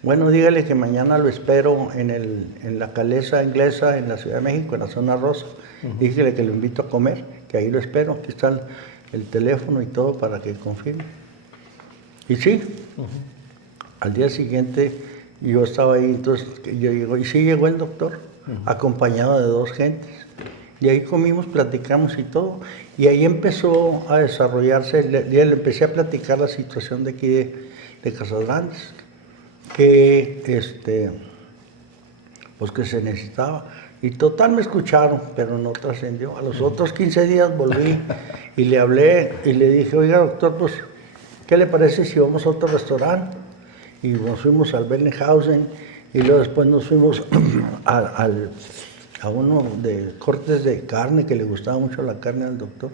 Bueno, dígale que mañana lo espero en la Calesa Inglesa, en la Ciudad de México, en la zona rosa. Dígale que lo invito a comer, que ahí lo espero. Aquí está el teléfono y todo para que confirme. Y sí, al día siguiente yo estaba ahí, entonces yo digo, y sí llegó el doctor, acompañado de 2 gentes. Y ahí comimos, platicamos y todo. Y ahí empezó a desarrollarse, le empecé a platicar la situación de aquí de Casadrandez, que pues que se necesitaba. Y total me escucharon, pero no trascendió. A los otros 15 días volví y le hablé y le dije, oiga doctor, pues, ¿qué le parece si vamos a otro restaurante? Y nos fuimos al Bellenhausen y luego después nos fuimos a uno de cortes de carne, que le gustaba mucho la carne al doctor.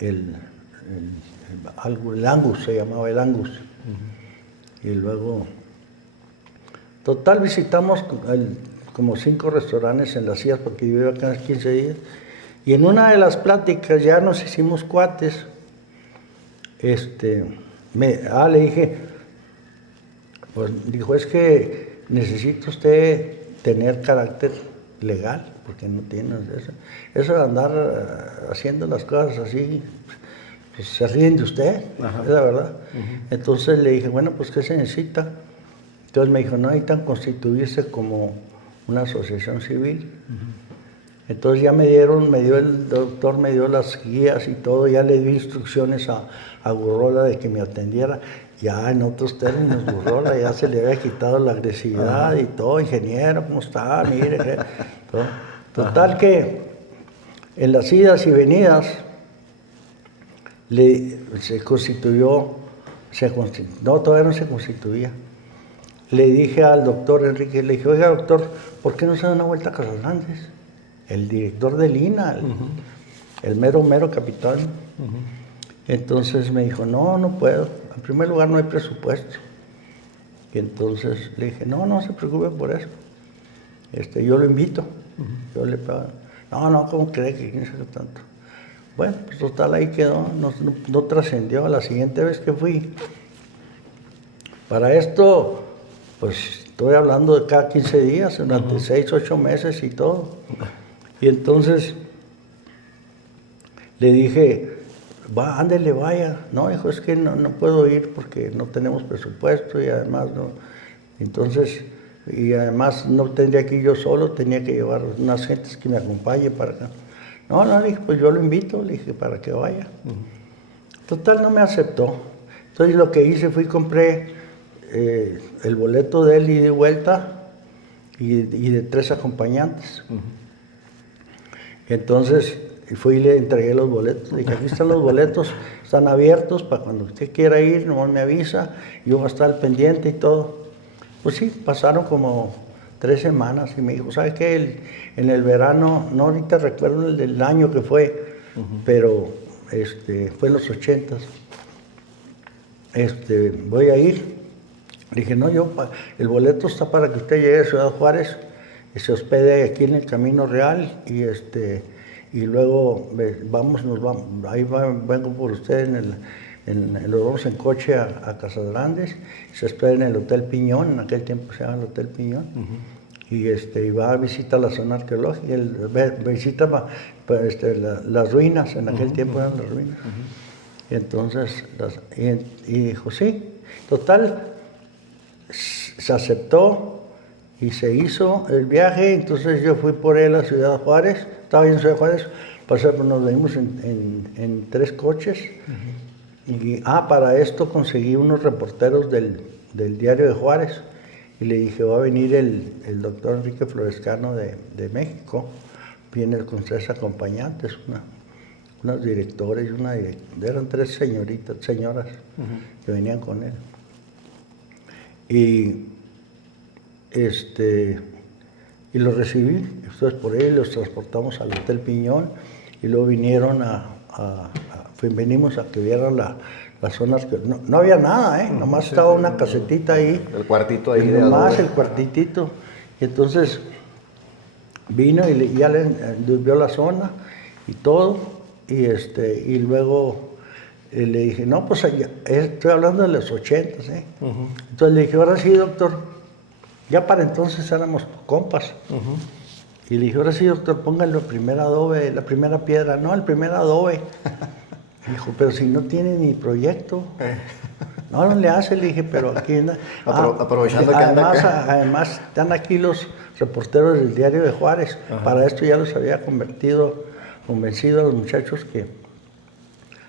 El Angus, se llamaba el Angus. Y luego, total, visitamos como 5 restaurantes en las Cías, porque yo iba cada 15 días. Y en una de las pláticas ya nos hicimos cuates. Le dije, pues dijo, es que necesita usted tener carácter legal, porque no tiene eso de andar haciendo las cosas así, pues se ríen de usted, es la verdad. Entonces le dije, bueno, pues ¿qué se necesita? Entonces me dijo, no necesitan constituirse como una asociación civil. Entonces ya el doctor me dio las guías y todo, ya le di instrucciones a Gurrola de que me atendiera. Ya en otros términos, Gurrola ya se le había quitado la agresividad y todo, ingeniero, ¿cómo está? Mire, todo. Total que en las idas y venidas se constituyó, no, todavía no se constituía. Le dije al doctor Enrique, le dije, oiga doctor, ¿por qué no se da una vuelta a Casadrandez? El director del INA, el mero capitán. Entonces me dijo, no puedo. En primer lugar no hay presupuesto. Y entonces le dije, no se preocupe por eso. Yo lo invito. Yo le pago. No, ¿cómo cree que quién sabe tanto? Bueno, pues total ahí quedó, no trascendió. La siguiente vez que fui, para esto, pues estoy hablando de cada 15 días, durante 6, 8 meses y todo. Y entonces le dije, ándele, vaya. No, dijo, es que no puedo ir porque no tenemos presupuesto y además no. Entonces, y además no tendría que ir yo solo, tenía que llevar unas gentes que me acompañen para acá. No, le dije, pues yo lo invito, le dije, para que vaya. Total, no me aceptó. Entonces lo que hice fue compré el boleto de él y de vuelta y de 3 acompañantes. Entonces fui y le entregué los boletos. Le dije, aquí están los boletos, están abiertos para cuando usted quiera ir, nomás me avisa, yo voy a estar al pendiente y todo. Pues sí, pasaron como 3 semanas y me dijo, ¿sabe qué? En el verano, no ahorita recuerdo el año que fue, pero fue en los 80s. Voy a ir. Le dije, no, el boleto está para que usted llegue a Ciudad Juárez y se hospede aquí en el Camino Real y luego vamos, vengo por usted nos vamos en coche a Casadrandes, se hospeda en el Hotel Piñón, en aquel tiempo se llama el Hotel Piñón, y va a visitar la zona arqueológica, visita las ruinas, en aquel tiempo eran las ruinas. Y entonces, y dijo, sí, total, se aceptó y se hizo el viaje. Entonces yo fui por él a Ciudad Juárez, estaba en Ciudad Juárez, nos venimos en 3 coches. Y para esto conseguí unos reporteros del Diario de Juárez y le dije, va a venir el doctor Enrique Florescano de México, viene con 3 acompañantes, unos directores y eran 3 señoras que venían con él. Y los recibí, entonces por ahí los transportamos al Hotel Piñón y luego vinieron venimos a que vieran las zonas que no había nada, nomás estaba una casetita ahí. El cuartito ahí. Nomás el cuartitito. Y entonces vino y ya vio la zona y todo. Y luego le dije, no, pues estoy hablando de los 80s, Entonces le dije, ahora sí, doctor, ya para entonces éramos compas. Y le dije, ahora sí, doctor, póngale el primer adobe, la primera piedra. No, el primer adobe. Dijo, pero si no tiene ni proyecto. No le hace, le dije, pero aquí anda. Aprovechando que anda acá. Además, están aquí los reporteros del Diario de Juárez. Para esto ya los había convencido a los muchachos que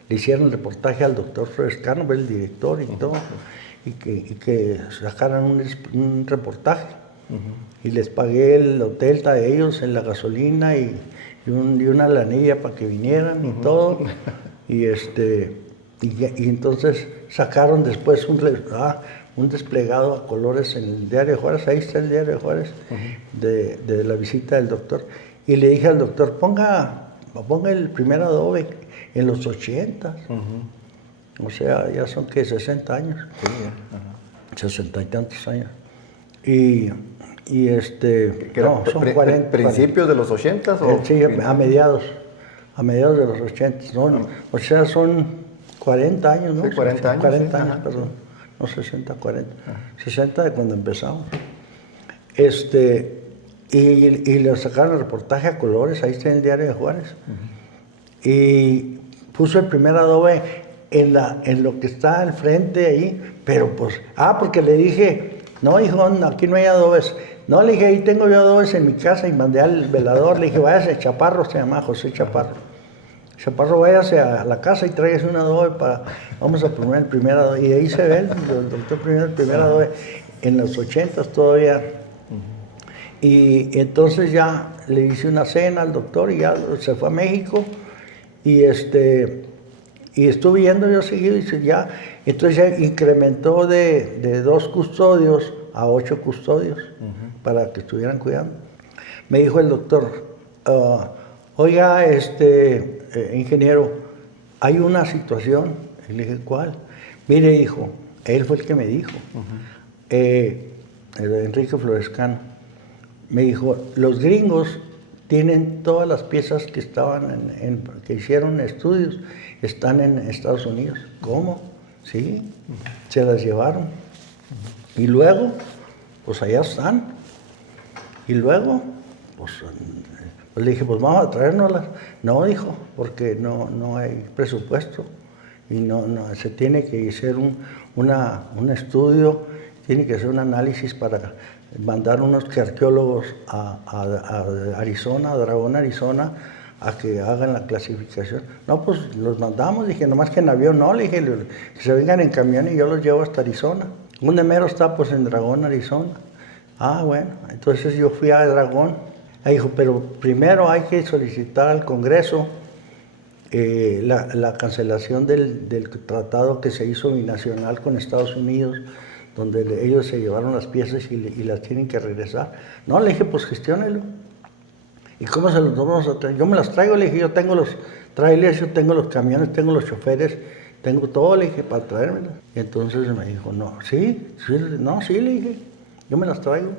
le hicieron el reportaje al doctor Florescano, el director y todo, y que sacaran un reportaje. Y les pagué el hotel a ellos, en la gasolina y una lanilla para que vinieran y todo. Y entonces sacaron después un desplegado a colores en el Diario de Juárez, ahí está el Diario de Juárez, de la visita del doctor. Y le dije al doctor, ponga el primer adobe en los 80. O sea, ya son que 60 años. 60 y tantos años. No, son 40. ¿Principios de los 80s? Sí, a mediados de los 80s. No, o sea, son 40 años, ¿no? Sí, 40 años. 40 años, perdón. No 60, 40. 60 de cuando empezamos. Y le sacaron el reportaje a colores, ahí está en el Diario de Juárez. Y puso el primer adobe en lo que está al frente ahí, pero pues, porque le dije, no, hijo, aquí no hay adobes. No, le dije, ahí tengo yo adobes en mi casa y mandé al velador, le dije, váyase, Chaparro, se llama José Chaparro. Chaparro, váyase a la casa y tráigase un adobe vamos a poner el primer adobe. Y ahí se ve el doctor el primer adobe en los 80s todavía. Y entonces ya le hice una cena al doctor y ya se fue a México. Y estuve yendo yo seguido y entonces ya incrementó de 2 custodios a 8 custodios para que estuvieran cuidando. Me dijo el doctor, oiga, ingeniero, hay una situación. Y le dije, ¿cuál? Mire, dijo, él fue el que me dijo, Enrique Florescano, me dijo, los gringos tienen todas las piezas que que hicieron estudios, están en Estados Unidos. ¿Cómo? Sí, se las llevaron. Y luego, pues allá están. Y luego, pues le dije, pues vamos a traérnoslas. No, dijo, porque no hay presupuesto. Y no se tiene que hacer un estudio, tiene que hacer un análisis para mandar unos arqueólogos a Arizona, a Dragón, Arizona, a que hagan la clasificación. No, pues los mandamos, dije, nomás que en avión no, le dije, que se vengan en camión y yo los llevo hasta Arizona. ¿Dónde mero está? Pues en Dragón, Arizona. Ah, bueno, entonces yo fui a Dragón. Ahí dijo, pero primero hay que solicitar al Congreso la cancelación del tratado que se hizo binacional con Estados Unidos, donde ellos se llevaron las piezas y las tienen que regresar. No, le dije, pues gestiónelo. ¿Y cómo se los vamos a traer? Yo me las traigo, le dije, yo tengo los trailers, yo tengo los camiones, tengo los choferes, tengo todo, le dije, para traérmelas. Y entonces me dijo, no, sí, sí, le dije, yo me las traigo.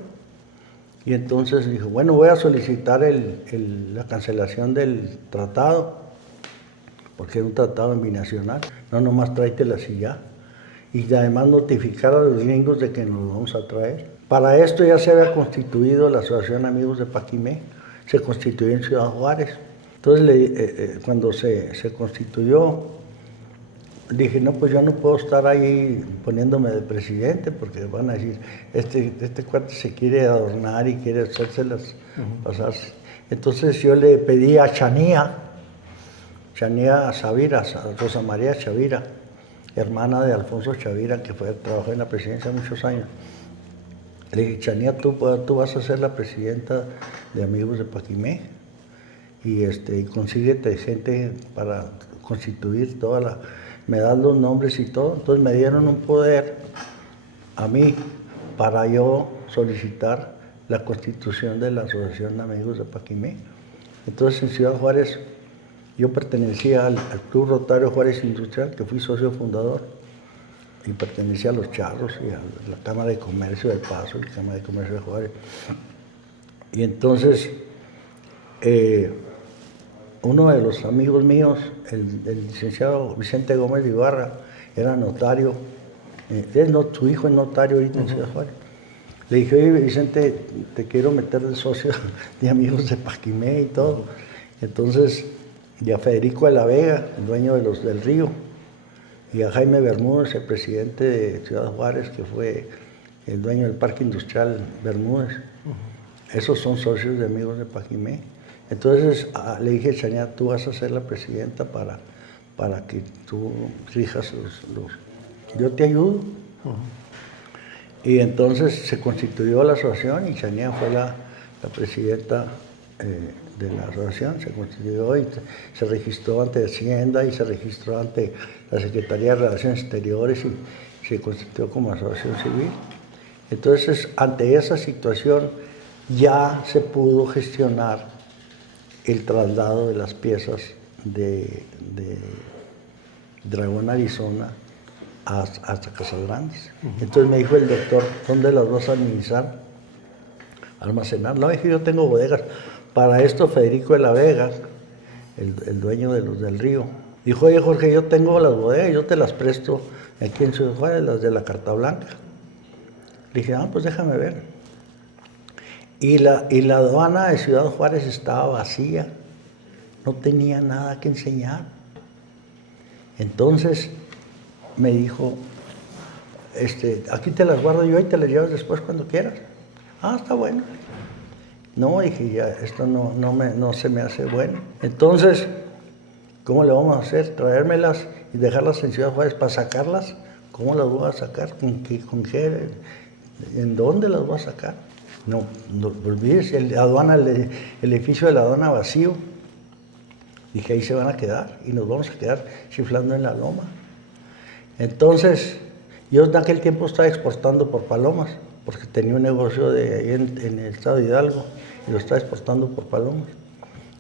Y entonces dijo, bueno, voy a solicitar la cancelación del tratado, porque era un tratado binacional, no nomás tráetelas y ya. Y además notificar a los gringos de que nos lo vamos a traer. Para esto ya se había constituido la Asociación Amigos de Paquimé, se constituyó en Ciudad Juárez. Entonces, cuando se constituyó, dije, no, pues yo no puedo estar ahí poniéndome de presidente, porque van a decir, este cuate se quiere adornar y quiere hacérselas pasarse. Entonces yo le pedí a Chanía Chavira, Rosa María Chavira, hermana de Alfonso Chavira, que trabajó en la presidencia muchos años. Le dije, Chanía, tú vas a ser la presidenta de Amigos de Paquimé y consíguete gente para constituir me das los nombres y todo. Entonces me dieron un poder a mí para yo solicitar la constitución de la Asociación de Amigos de Paquimé. Entonces en Ciudad Juárez yo pertenecía al Club Rotario Juárez Industrial, que fui socio fundador, y pertenecía a los Charros y a la Cámara de Comercio del Paso y la Cámara de Comercio de Juárez. Y entonces uno de los amigos míos, el licenciado Vicente Gómez de Ibarra, era notario, su hijo es notario ahorita en Ciudad Juárez. Le dije, oye Vicente, te quiero meter de socio de Amigos de Paquimé y todo. Entonces, y a Federico de la Vega, el dueño de los del Río, y a Jaime Bermúdez, el presidente de Ciudad Juárez, que fue el dueño del Parque Industrial Bermúdez. Esos son socios de Amigos de Paquimé. Entonces le dije, Chanía, tú vas a ser la presidenta para que tú rijas yo te ayudo. Y entonces se constituyó la asociación y Chanía fue la presidenta de la asociación, se constituyó y se registró ante Hacienda y se registró ante la Secretaría de Relaciones Exteriores y se constituyó como asociación civil. Entonces, ante esa situación ya se pudo gestionar el traslado de las piezas de Dragón, Arizona, hasta Casagrandes. Entonces me dijo el doctor, ¿dónde las vas a administrar? Almacenar. No, dije, yo tengo bodegas. Para esto Federico de la Vega, el dueño de los del Río, dijo, oye Jorge, yo tengo las bodegas, yo te las presto aquí en Ciudad Juárez, las de la Carta Blanca. Le dije, pues déjame ver. Y la aduana de Ciudad Juárez estaba vacía, no tenía nada que enseñar. Entonces me dijo, aquí te las guardo yo y te las llevas después cuando quieras. Está bueno. No, dije, ya, esto no se me hace bueno. Entonces, ¿cómo le vamos a hacer? Traérmelas y dejarlas en Ciudad Juárez para sacarlas. ¿Cómo las voy a sacar? ¿Con qué? ¿En dónde las voy a sacar? No olvídese, el edificio de la aduana vacío. Dije, ahí se van a quedar y nos vamos a quedar chiflando en la loma. Entonces, yo en aquel tiempo estaba exportando por Palomas, porque tenía un negocio ahí en el estado de Hidalgo y lo estaba exportando por Palomas.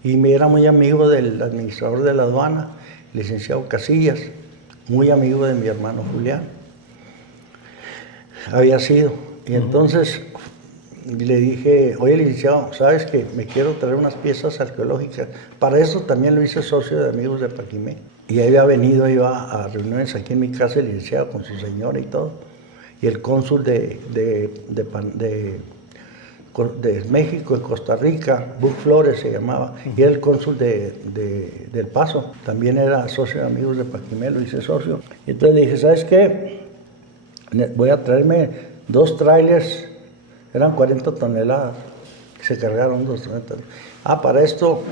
Y me era muy amigo del administrador de la aduana, el licenciado Casillas, muy amigo de mi hermano Julián. Había sido. Y entonces le dije, oye licenciado, ¿sabes que me quiero traer unas piezas arqueológicas? Para eso también lo hice socio de Amigos de Paquimé. Y había venido, iba a reuniones aquí en mi casa el licenciado con su señora y todo. Y el cónsul de México, de Costa Rica, Buck Flores se llamaba, y era el cónsul del Paso. También era socio de Amigos de Paquimé, lo hice socio. Y entonces le dije, ¿sabes qué? Voy a traerme 2 trailers, eran 40 toneladas, se cargaron 2 toneladas. Para esto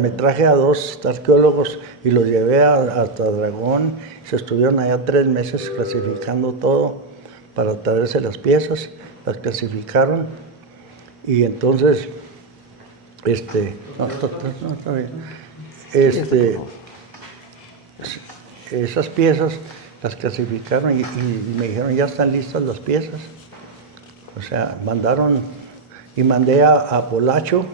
me traje a 2 arqueólogos y los llevé hasta Dragón. Se estuvieron allá 3 meses clasificando todo para traerse las piezas. Las clasificaron y entonces, no, está bien. Esas piezas las clasificaron y me dijeron, ya están listas las piezas. O sea, mandaron y mandé a Polacho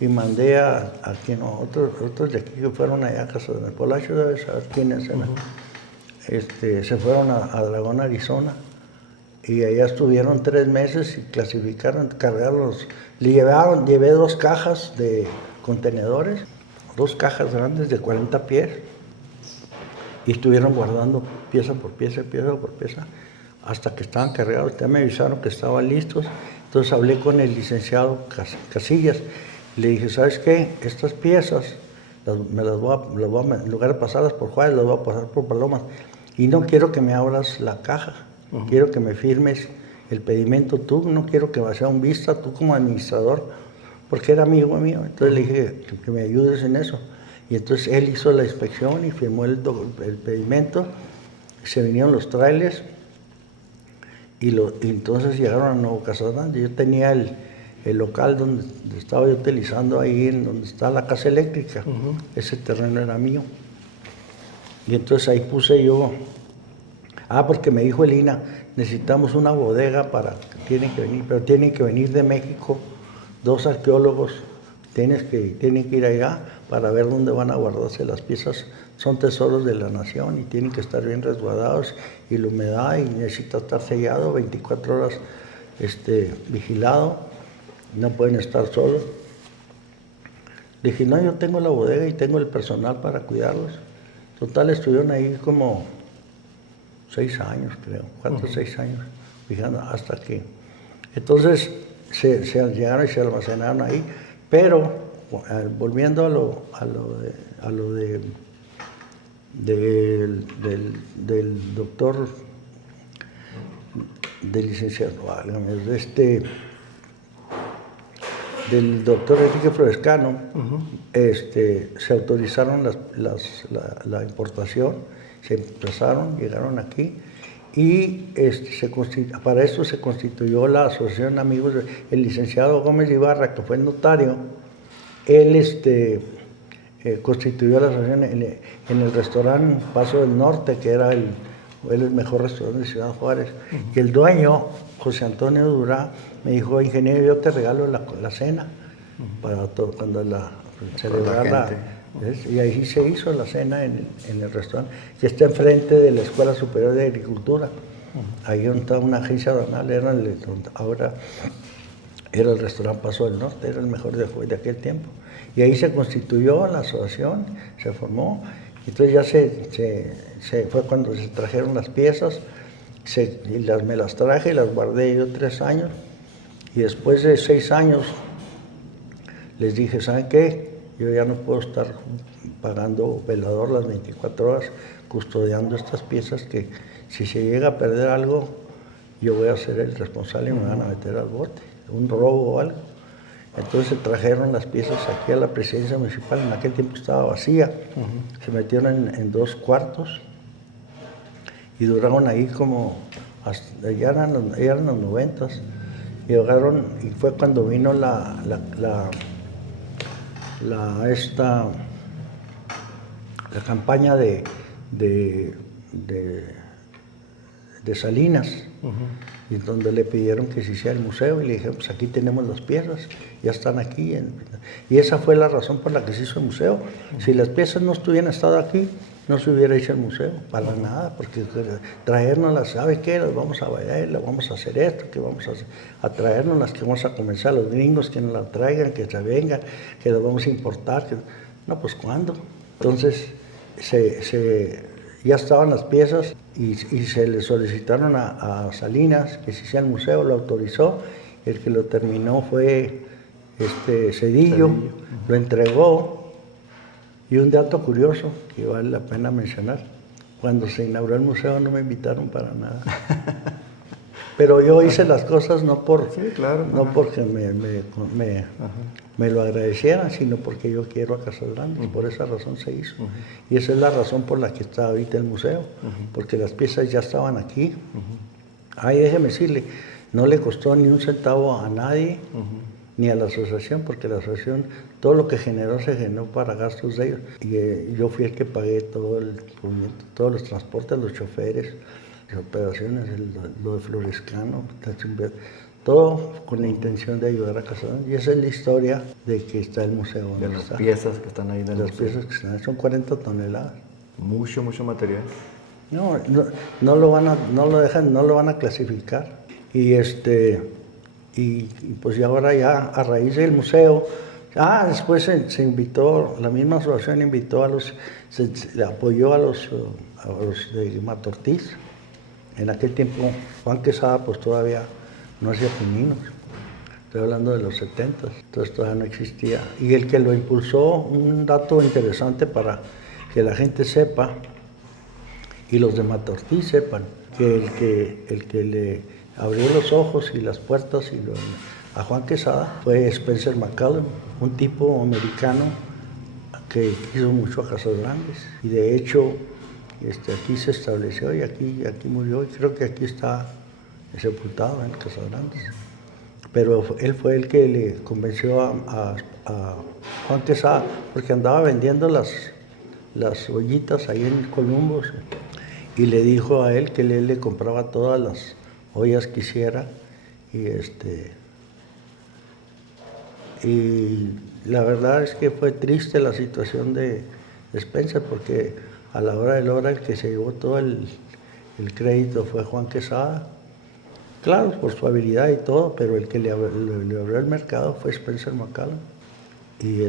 y mandé a quien otros de aquí que fueron allá a casa de Polacho, debe saber quiénes eran. Se fueron a Dragón, Arizona, y allá estuvieron 3 meses y clasificaron, cargaron llevé 2 cajas de contenedores, 2 cajas grandes de 40 pies, y estuvieron guardando pieza por pieza, hasta que estaban cargados. Ya me avisaron que estaban listos. Entonces hablé con el licenciado Casillas. Le dije, ¿sabes qué? Estas piezas, en lugar de pasarlas por Juárez, las voy a pasar por Palomas. Y no quiero que me abras la caja. Quiero que me firmes el pedimento tú. No quiero que sea un vista tú como administrador, porque era amigo mío. Entonces le dije que me ayudes en eso. Y entonces él hizo la inspección y firmó el pedimento. Se vinieron los trailers y entonces llegaron a Nuevo Casagrande. Yo tenía el local donde estaba yo utilizando ahí, donde está la casa eléctrica. Ese terreno era mío. Y entonces ahí puse yo, porque me dijo Elina, necesitamos una bodega pero tienen que venir de México 2 arqueólogos, tienen que ir allá para ver dónde van a guardarse las piezas. Son tesoros de la nación y tienen que estar bien resguardados, y la humedad, y necesita estar sellado 24 horas vigilado, no pueden estar solos. Le dije, no, yo tengo la bodega y tengo el personal para cuidarlos. Total, estuvieron ahí como 6 años, creo, 4 o 6 años, fijando, hasta que... Entonces se llegaron y se almacenaron ahí, pero volviendo a lo del doctor, del licenciado, del doctor Enrique Florescano, se autorizaron la importación, se empezaron, llegaron aquí, y para esto se constituyó la Asociación Amigos, el licenciado Gómez Ibarra, que fue el notario. Él constituyó la asociación en el restaurante Paso del Norte, que era el mejor restaurante de Ciudad Juárez. Y el dueño, José Antonio Durá, me dijo, ingeniero, yo te regalo la cena para todo, cuando celebrar y ahí se hizo la cena en el restaurante, que está enfrente de la Escuela Superior de Agricultura. Ahí estaba una agencia aduanal, ahora era el restaurante Paso del Norte, era el mejor de aquel tiempo. Y ahí se constituyó la asociación, se formó. Entonces ya fue cuando se trajeron las piezas, me las traje y las guardé yo 3 años. Y después de 6 años les dije, ¿saben qué? Yo ya no puedo estar pagando velador las 24 horas, custodiando estas piezas, que si se llega a perder algo, yo voy a ser el responsable y me van a meter al bote, un robo o algo. Entonces se trajeron las piezas aquí a la presidencia municipal, en aquel tiempo estaba vacía, se metieron en 2 cuartos y duraron ahí como, ya eran los 90s, y fue cuando vino la campaña de Salinas, y donde le pidieron que se hiciera el museo, y le dije, pues aquí tenemos las piezas, ya están aquí. Y esa fue la razón por la que se hizo el museo. Si las piezas no hubieran estado aquí, no se hubiera hecho el museo, para nada, porque traérnoslas, ¿sabe qué? Las vamos a bailar, vamos a hacer esto, que vamos a traérnoslas, que vamos a comenzar, los gringos que nos la traigan, que se vengan, que las vamos a importar. No, pues ¿cuándo? Entonces, ya estaban las piezas y se le solicitaron a Salinas que se hiciera el museo, lo autorizó. El que lo terminó fue Cedillo, lo entregó. Y un dato curioso que vale la pena mencionar, cuando se inauguró el museo no me invitaron para nada. Pero yo hice las cosas no Sí, claro. no Ajá. porque me lo agradecieran, sino porque yo quiero a Casas Grandes, y por esa razón se hizo. Y esa es la razón por la que está ahorita el museo, porque las piezas ya estaban aquí. Ay, déjeme decirle, no le costó ni un centavo a nadie, ni a la asociación, porque la asociación, todo lo que generó se generó para gastos de ellos. Y yo fui el que pagué todo el movimiento, todos los transportes, los choferes, las operaciones, lo de Florescano, todo con la intención de ayudar a Casas Grandes. Y esa es la historia de que está el museo. De donde las está. piezas que están ahí en el Las museo. piezas que están, son 40 toneladas. Mucho material. No lo van a, no lo dejan, no lo van a clasificar. Y pues ya ahora ya a raíz del museo, después se invitó, la misma asociación invitó se apoyó a los de Matortiz. En aquel tiempo Juan Quesada pues todavía no hacía pininos. Estoy hablando de los 70, entonces todavía no existía. Y el que lo impulsó, un dato interesante para que la gente sepa, y los de Matortiz sepan, que el que le abrió los ojos y las puertas a Juan Quesada fue Spencer McCallum, un tipo americano que quiso mucho a Casas Grandes. Y de hecho, aquí se estableció y aquí murió, y creo que aquí está sepultado en Casas Grandes. Pero él fue el que le convenció a Juan Quesada, porque andaba vendiendo las ollitas ahí en Columbus, y le dijo a él que él le compraba todas las ollas que hiciera, y la verdad es que fue triste la situación de Spencer, porque a la hora de la hora el que se llevó todo el crédito fue Juan Quesada. Claro, por su habilidad y todo, pero el que le abrió el mercado fue Spencer McCallum. Y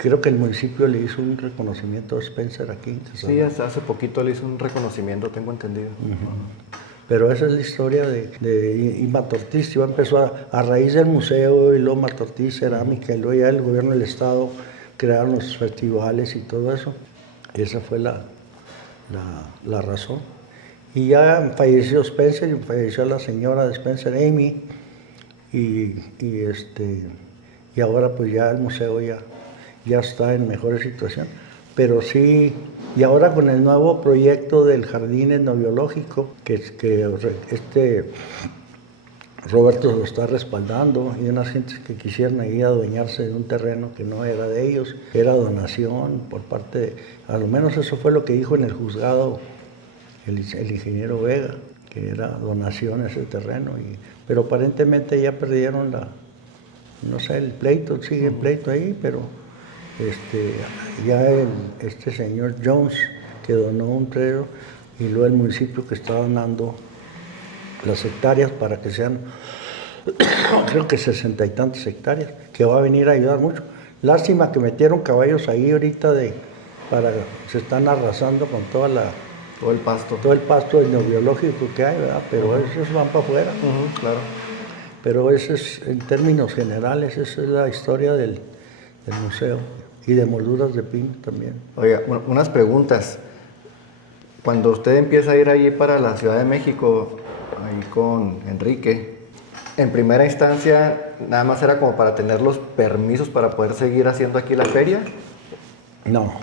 creo que el municipio le hizo un reconocimiento a Spencer aquí en Casas Sí, hasta hace poquito le hizo un reconocimiento, tengo entendido. Pero esa es la historia y Matortiz. Yo empezó a raíz del museo, y luego Matortiz, cerámica, y luego ya el gobierno del estado crearon los festivales y todo eso. Esa fue la razón. Y ya falleció Spencer, y falleció la señora de Spencer, Amy, y ahora pues ya el museo ya está en mejor situación. Pero sí, y ahora con el nuevo proyecto del jardín etnobiológico, que Roberto lo está respaldando, y unas gentes que quisieran ir a adueñarse de un terreno que no era de ellos, era donación por parte a lo menos eso fue lo que dijo en el juzgado el ingeniero Vega, que era donación ese terreno, pero aparentemente ya perdieron no sé, el pleito, sigue el pleito ahí, pero ya este señor Jones, que donó un terreno, y luego el municipio que está donando las hectáreas para que sean, creo que 60 y tantas hectáreas, que va a venir a ayudar mucho. Lástima que metieron caballos ahí ahorita se están arrasando con todo el pasto etnobiológico que hay, ¿verdad? Pero esos van para afuera. Claro. Pero ese es, en términos generales, esa es la historia del museo, y de molduras de pino también. Oiga, unas preguntas. Cuando usted empieza a ir allí para la Ciudad de México, ahí con Enrique, en primera instancia, nada más era como para tener los permisos para poder seguir haciendo aquí la feria. No.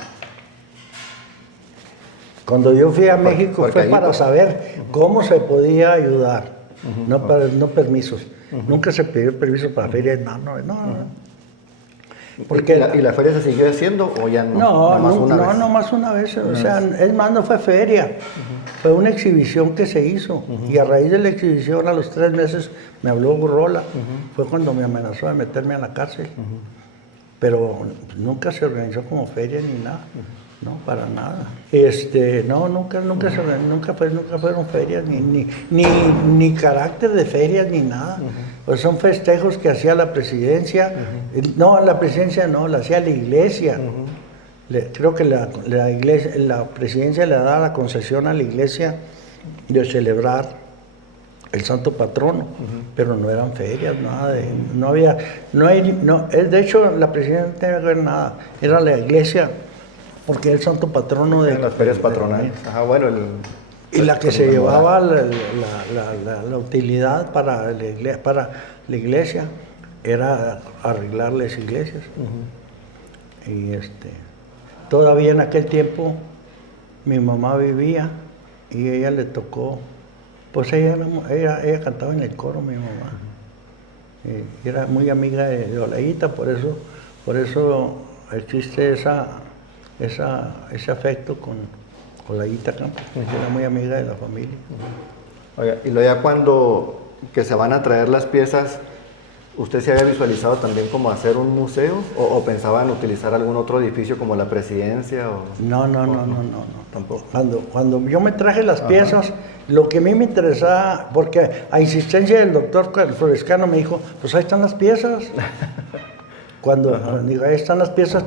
Cuando yo fui a México fue para saber cómo se podía ayudar, no permisos. Nunca se pidió permiso para feria, no. Porque ¿Y la feria se siguió haciendo o ya no? No, más una vez. O sea, es más, no fue feria. Fue una exhibición que se hizo. Y a raíz de la exhibición, a los 3 meses, me habló Gurrola. Fue cuando me amenazó de meterme a la cárcel. Pero nunca se organizó como feria ni nada. No, para nada. No, nunca fueron ferias, ni carácter de ferias, ni nada. Pues son festejos que hacía la presidencia. No, la presidencia no, la hacía la iglesia. Creo que la presidencia le da la concesión a la iglesia de celebrar el santo patrono, pero no eran ferias, nada de hecho la presidencia no tenía que ver nada, era la iglesia. Porque el santo patrono de las ferias patronales. Bueno, Y la que se llevaba la utilidad para la iglesia era arreglarles iglesias. Y todavía en aquel tiempo mi mamá vivía y ella le tocó, pues ella cantaba en el coro, mi mamá. Era muy amiga de Olayita, por eso existe ese afecto con Olayita Campos, que era muy amiga de la familia. Oiga, y luego ya cuando que se van a traer las piezas, ¿usted se había visualizado también como hacer un museo? ¿O pensaban utilizar algún otro edificio como la presidencia? No. Tampoco. Cuando yo me traje las piezas, lo que a mí me interesaba, porque a insistencia del doctor Florescano me dijo, pues ahí están las piezas. Cuando digo, ahí están las piezas,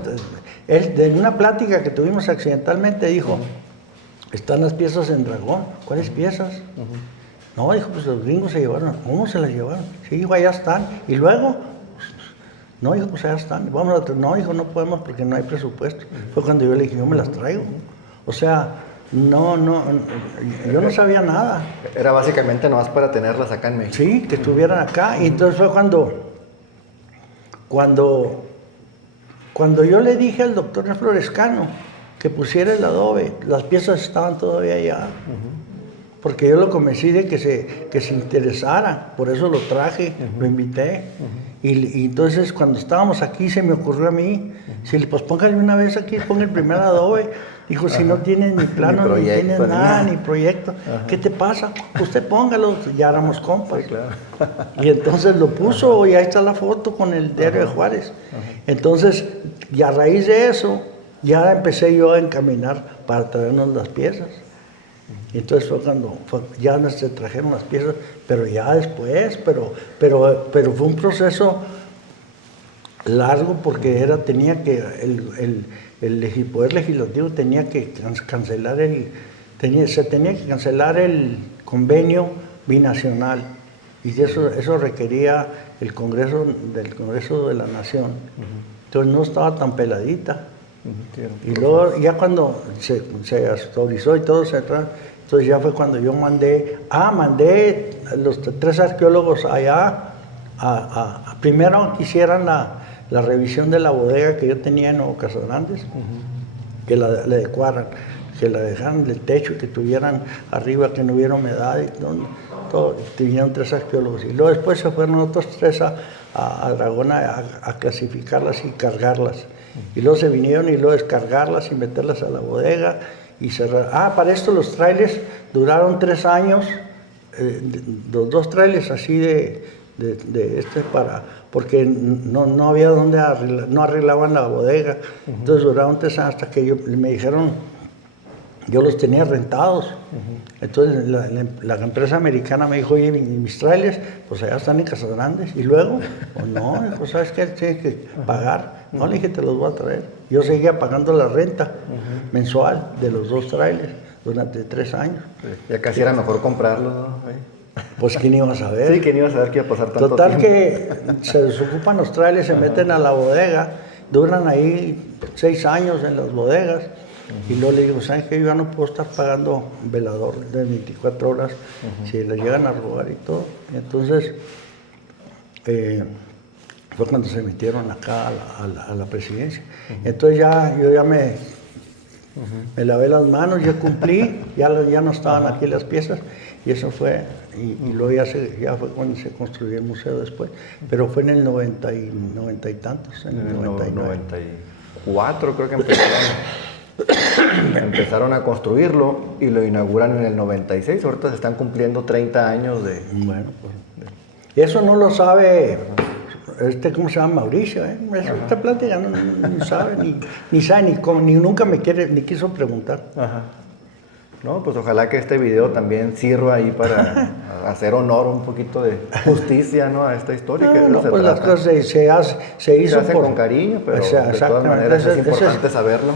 él de una plática que tuvimos accidentalmente dijo, están las piezas en Dragón. ¿Cuáles piezas? No, dijo, pues los gringos se llevaron. ¿Cómo se las llevaron? Sí, dijo, allá están. ¿Y luego? No, dijo, pues allá están. No, dijo, no podemos porque no hay presupuesto. Fue cuando yo le dije, yo me las traigo. O sea, yo no sabía nada. Era básicamente nomás para tenerlas acá en México. Sí, que estuvieran acá. Y entonces fue cuando yo le dije al doctor Florescano que pusiera el adobe, las piezas estaban todavía allá. Porque yo lo convencí de que se interesara, por eso lo traje, lo invité. Y entonces cuando estábamos aquí se me ocurrió a mí, si pues póngale una vez aquí, ponga el primer adobe. Dijo, si no tienes ni plano, ni tienes nada, ni proyecto, ¿qué te pasa? Usted póngalo, ya éramos compas. Sí, claro. Y entonces lo puso y ahí está la foto con el diario de Juárez. Entonces, y a raíz de eso, ya empecé yo a encaminar para traernos las piezas. Y entonces fue cuando ya se trajeron las piezas, pero ya después, pero fue un proceso largo porque tenía que el Poder Legislativo tenía que cancelar se tenía que cancelar el convenio binacional y eso requería el Congreso de la Nación. Entonces no estaba tan peladita. Y luego ya cuando se autorizó y todo entonces ya fue cuando yo mandé a los 3 arqueólogos allá primero que hicieran la revisión de la bodega que yo tenía en Nuevo Casagrandes, que la adecuaran, que la dejaran del techo y que tuvieran arriba, que no hubiera humedad y todo, vinieron 3 arqueólogos y luego después se fueron otros 3 a Dragón a clasificarlas y cargarlas. Y luego se vinieron y luego descargarlas y meterlas a la bodega y cerrar. Para esto los trailers duraron 3 años, los 2 trailers así porque no había donde arreglar, no arreglaban la bodega. Entonces duraron 3 años hasta que me dijeron, yo los tenía rentados. Entonces la empresa americana me dijo, oye, mis trailers, pues allá están en Casagrandes. Y luego, no, pues sabes que tienes que pagar. No, le dije, te los voy a traer. Yo seguía pagando la renta mensual de los 2 trailers durante 3 años. Ya casi era mejor comprarlos, ¿no? Pues quién iba a saber. Sí, quién iba a saber que iba a pasar tanto Total tiempo. que se desocupan los trailers, se meten a la bodega, duran ahí 6 años en las bodegas. Y luego le digo, ¿saben qué? Yo ya no puedo estar pagando velador de 24 horas si le llegan a robar y todo. Y entonces fue cuando se metieron acá a la presidencia. Entonces yo ya me lavé las manos, ya cumplí, ya no estaban aquí las piezas. Y eso fue, y luego ya fue cuando se construyó el museo después. Pero fue en el 90 y tantos, en el 99. 94 creo que empezaron a construirlo y lo inauguran en el 96. Ahorita se están cumpliendo 30 años de... Bueno, pues eso no lo sabe, ¿cómo se llama? Mauricio, ¿eh? Esta plática no sabe, ni sabe, ni nunca ni quiso preguntar. No, pues ojalá que este video también sirva ahí para hacer honor un poquito de justicia, ¿no? A esta historia. Pues las cosas se hizo con cariño, pero de todas maneras es importante saberlo.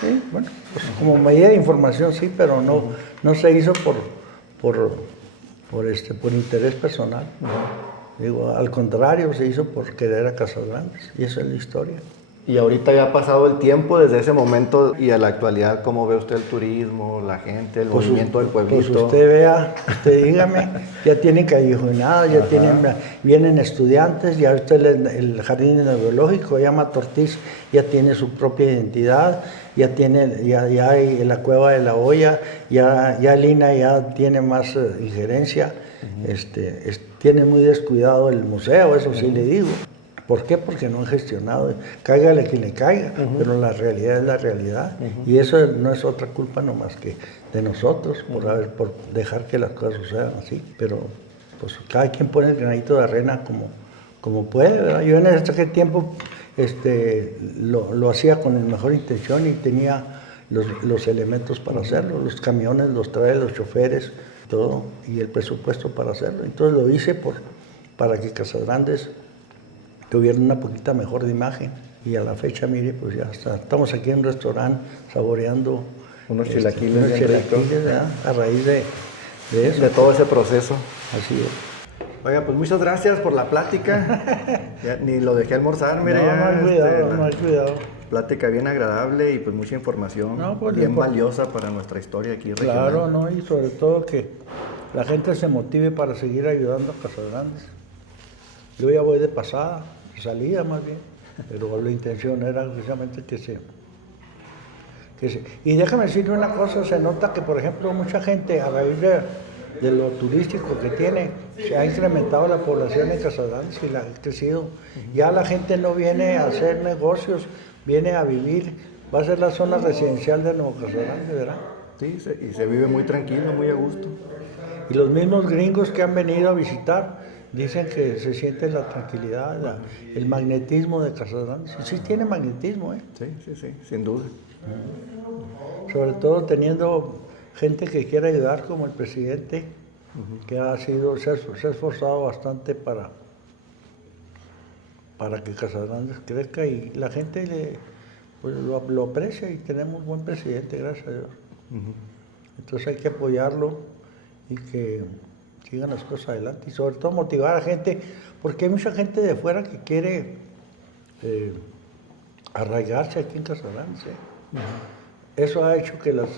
Sí, bueno, pues como medida de información sí, pero no se hizo por interés personal. Digo, al contrario, se hizo por querer a Casagrandes, y esa es la historia. Y ahorita ya ha pasado el tiempo desde ese momento y a la actualidad, ¿cómo ve usted el turismo, la gente, el movimiento del pueblito? Pues usted vea, usted dígame, ya tienen callejonadas, ya tienen, vienen estudiantes, ya usted el jardín neurológico, llama Tortiz, ya tiene su propia identidad, ya tiene, ya hay la cueva de la olla, ya Lina ya tiene más injerencia, tiene muy descuidado el museo, eso sí le digo. ¿Por qué? Porque no han gestionado. Cáigale quien le caiga, pero la realidad es la realidad. Y eso no es otra culpa nomás que de nosotros por dejar que las cosas sucedan así. Pero pues cada quien pone el granito de arena como puede, ¿verdad? Yo en ese tiempo lo hacía con la mejor intención y tenía los elementos para hacerlo, los camiones, los trailers, los choferes, todo, y el presupuesto para hacerlo. Entonces lo hice para que Casagrandes tuvieron una poquita mejor de imagen. Y a la fecha, mire, pues ya está. Estamos aquí en un restaurante saboreando unos chilaquiles, ¿verdad? A raíz de eso. De todo ese proceso. Así es. Oiga, pues muchas gracias por la plática. Ya ni lo dejé almorzar, mire, No hay cuidado, no hay cuidado. Plática bien agradable y pues mucha información Pues, bien valiosa para nuestra historia aquí regional. Claro, ¿no? Y sobre todo que la gente se motive para seguir ayudando a Casagrandes. Yo ya voy de pasada, salida más bien, pero la intención era precisamente que se... Y déjame decirle una cosa, se nota que, por ejemplo, mucha gente, a raíz de lo turístico que tiene, se ha incrementado la población en Casagrandes y la ha crecido. Ya la gente no viene a hacer negocios, viene a vivir, va a ser la zona residencial de Nuevo Casagrandes, ¿verdad? Sí, y se vive muy tranquilo, muy a gusto. Y los mismos gringos que han venido a visitar dicen que se siente la tranquilidad, el magnetismo de Casagrandes. Sí tiene magnetismo, ¿eh? Sí, sin duda. Sobre todo teniendo gente que quiere ayudar como el presidente, que se ha esforzado bastante para que Casagrandes crezca y la gente pues lo aprecia y tenemos buen presidente, gracias a Dios. Entonces hay que apoyarlo y que sigan las cosas adelante y sobre todo motivar a gente, porque hay mucha gente de fuera que quiere arraigarse aquí en Casagrandes. Eso ha hecho que los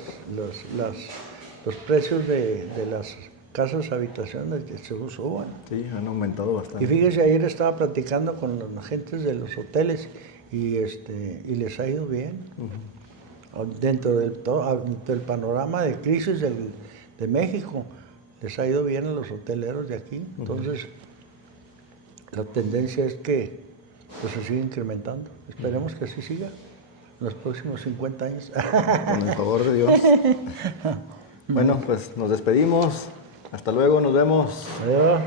precios de las casas habitaciones se suban. Sí, han aumentado bastante. Y fíjese, ayer estaba platicando con los agentes de los hoteles y les ha ido bien. Dentro del panorama de crisis de México, les ha ido bien a los hoteleros de aquí. Entonces, la tendencia es que pues, se siga incrementando. Esperemos que así siga en los próximos 50 años. Con el favor de Dios. Bueno, pues nos despedimos. Hasta luego, nos vemos. Adiós.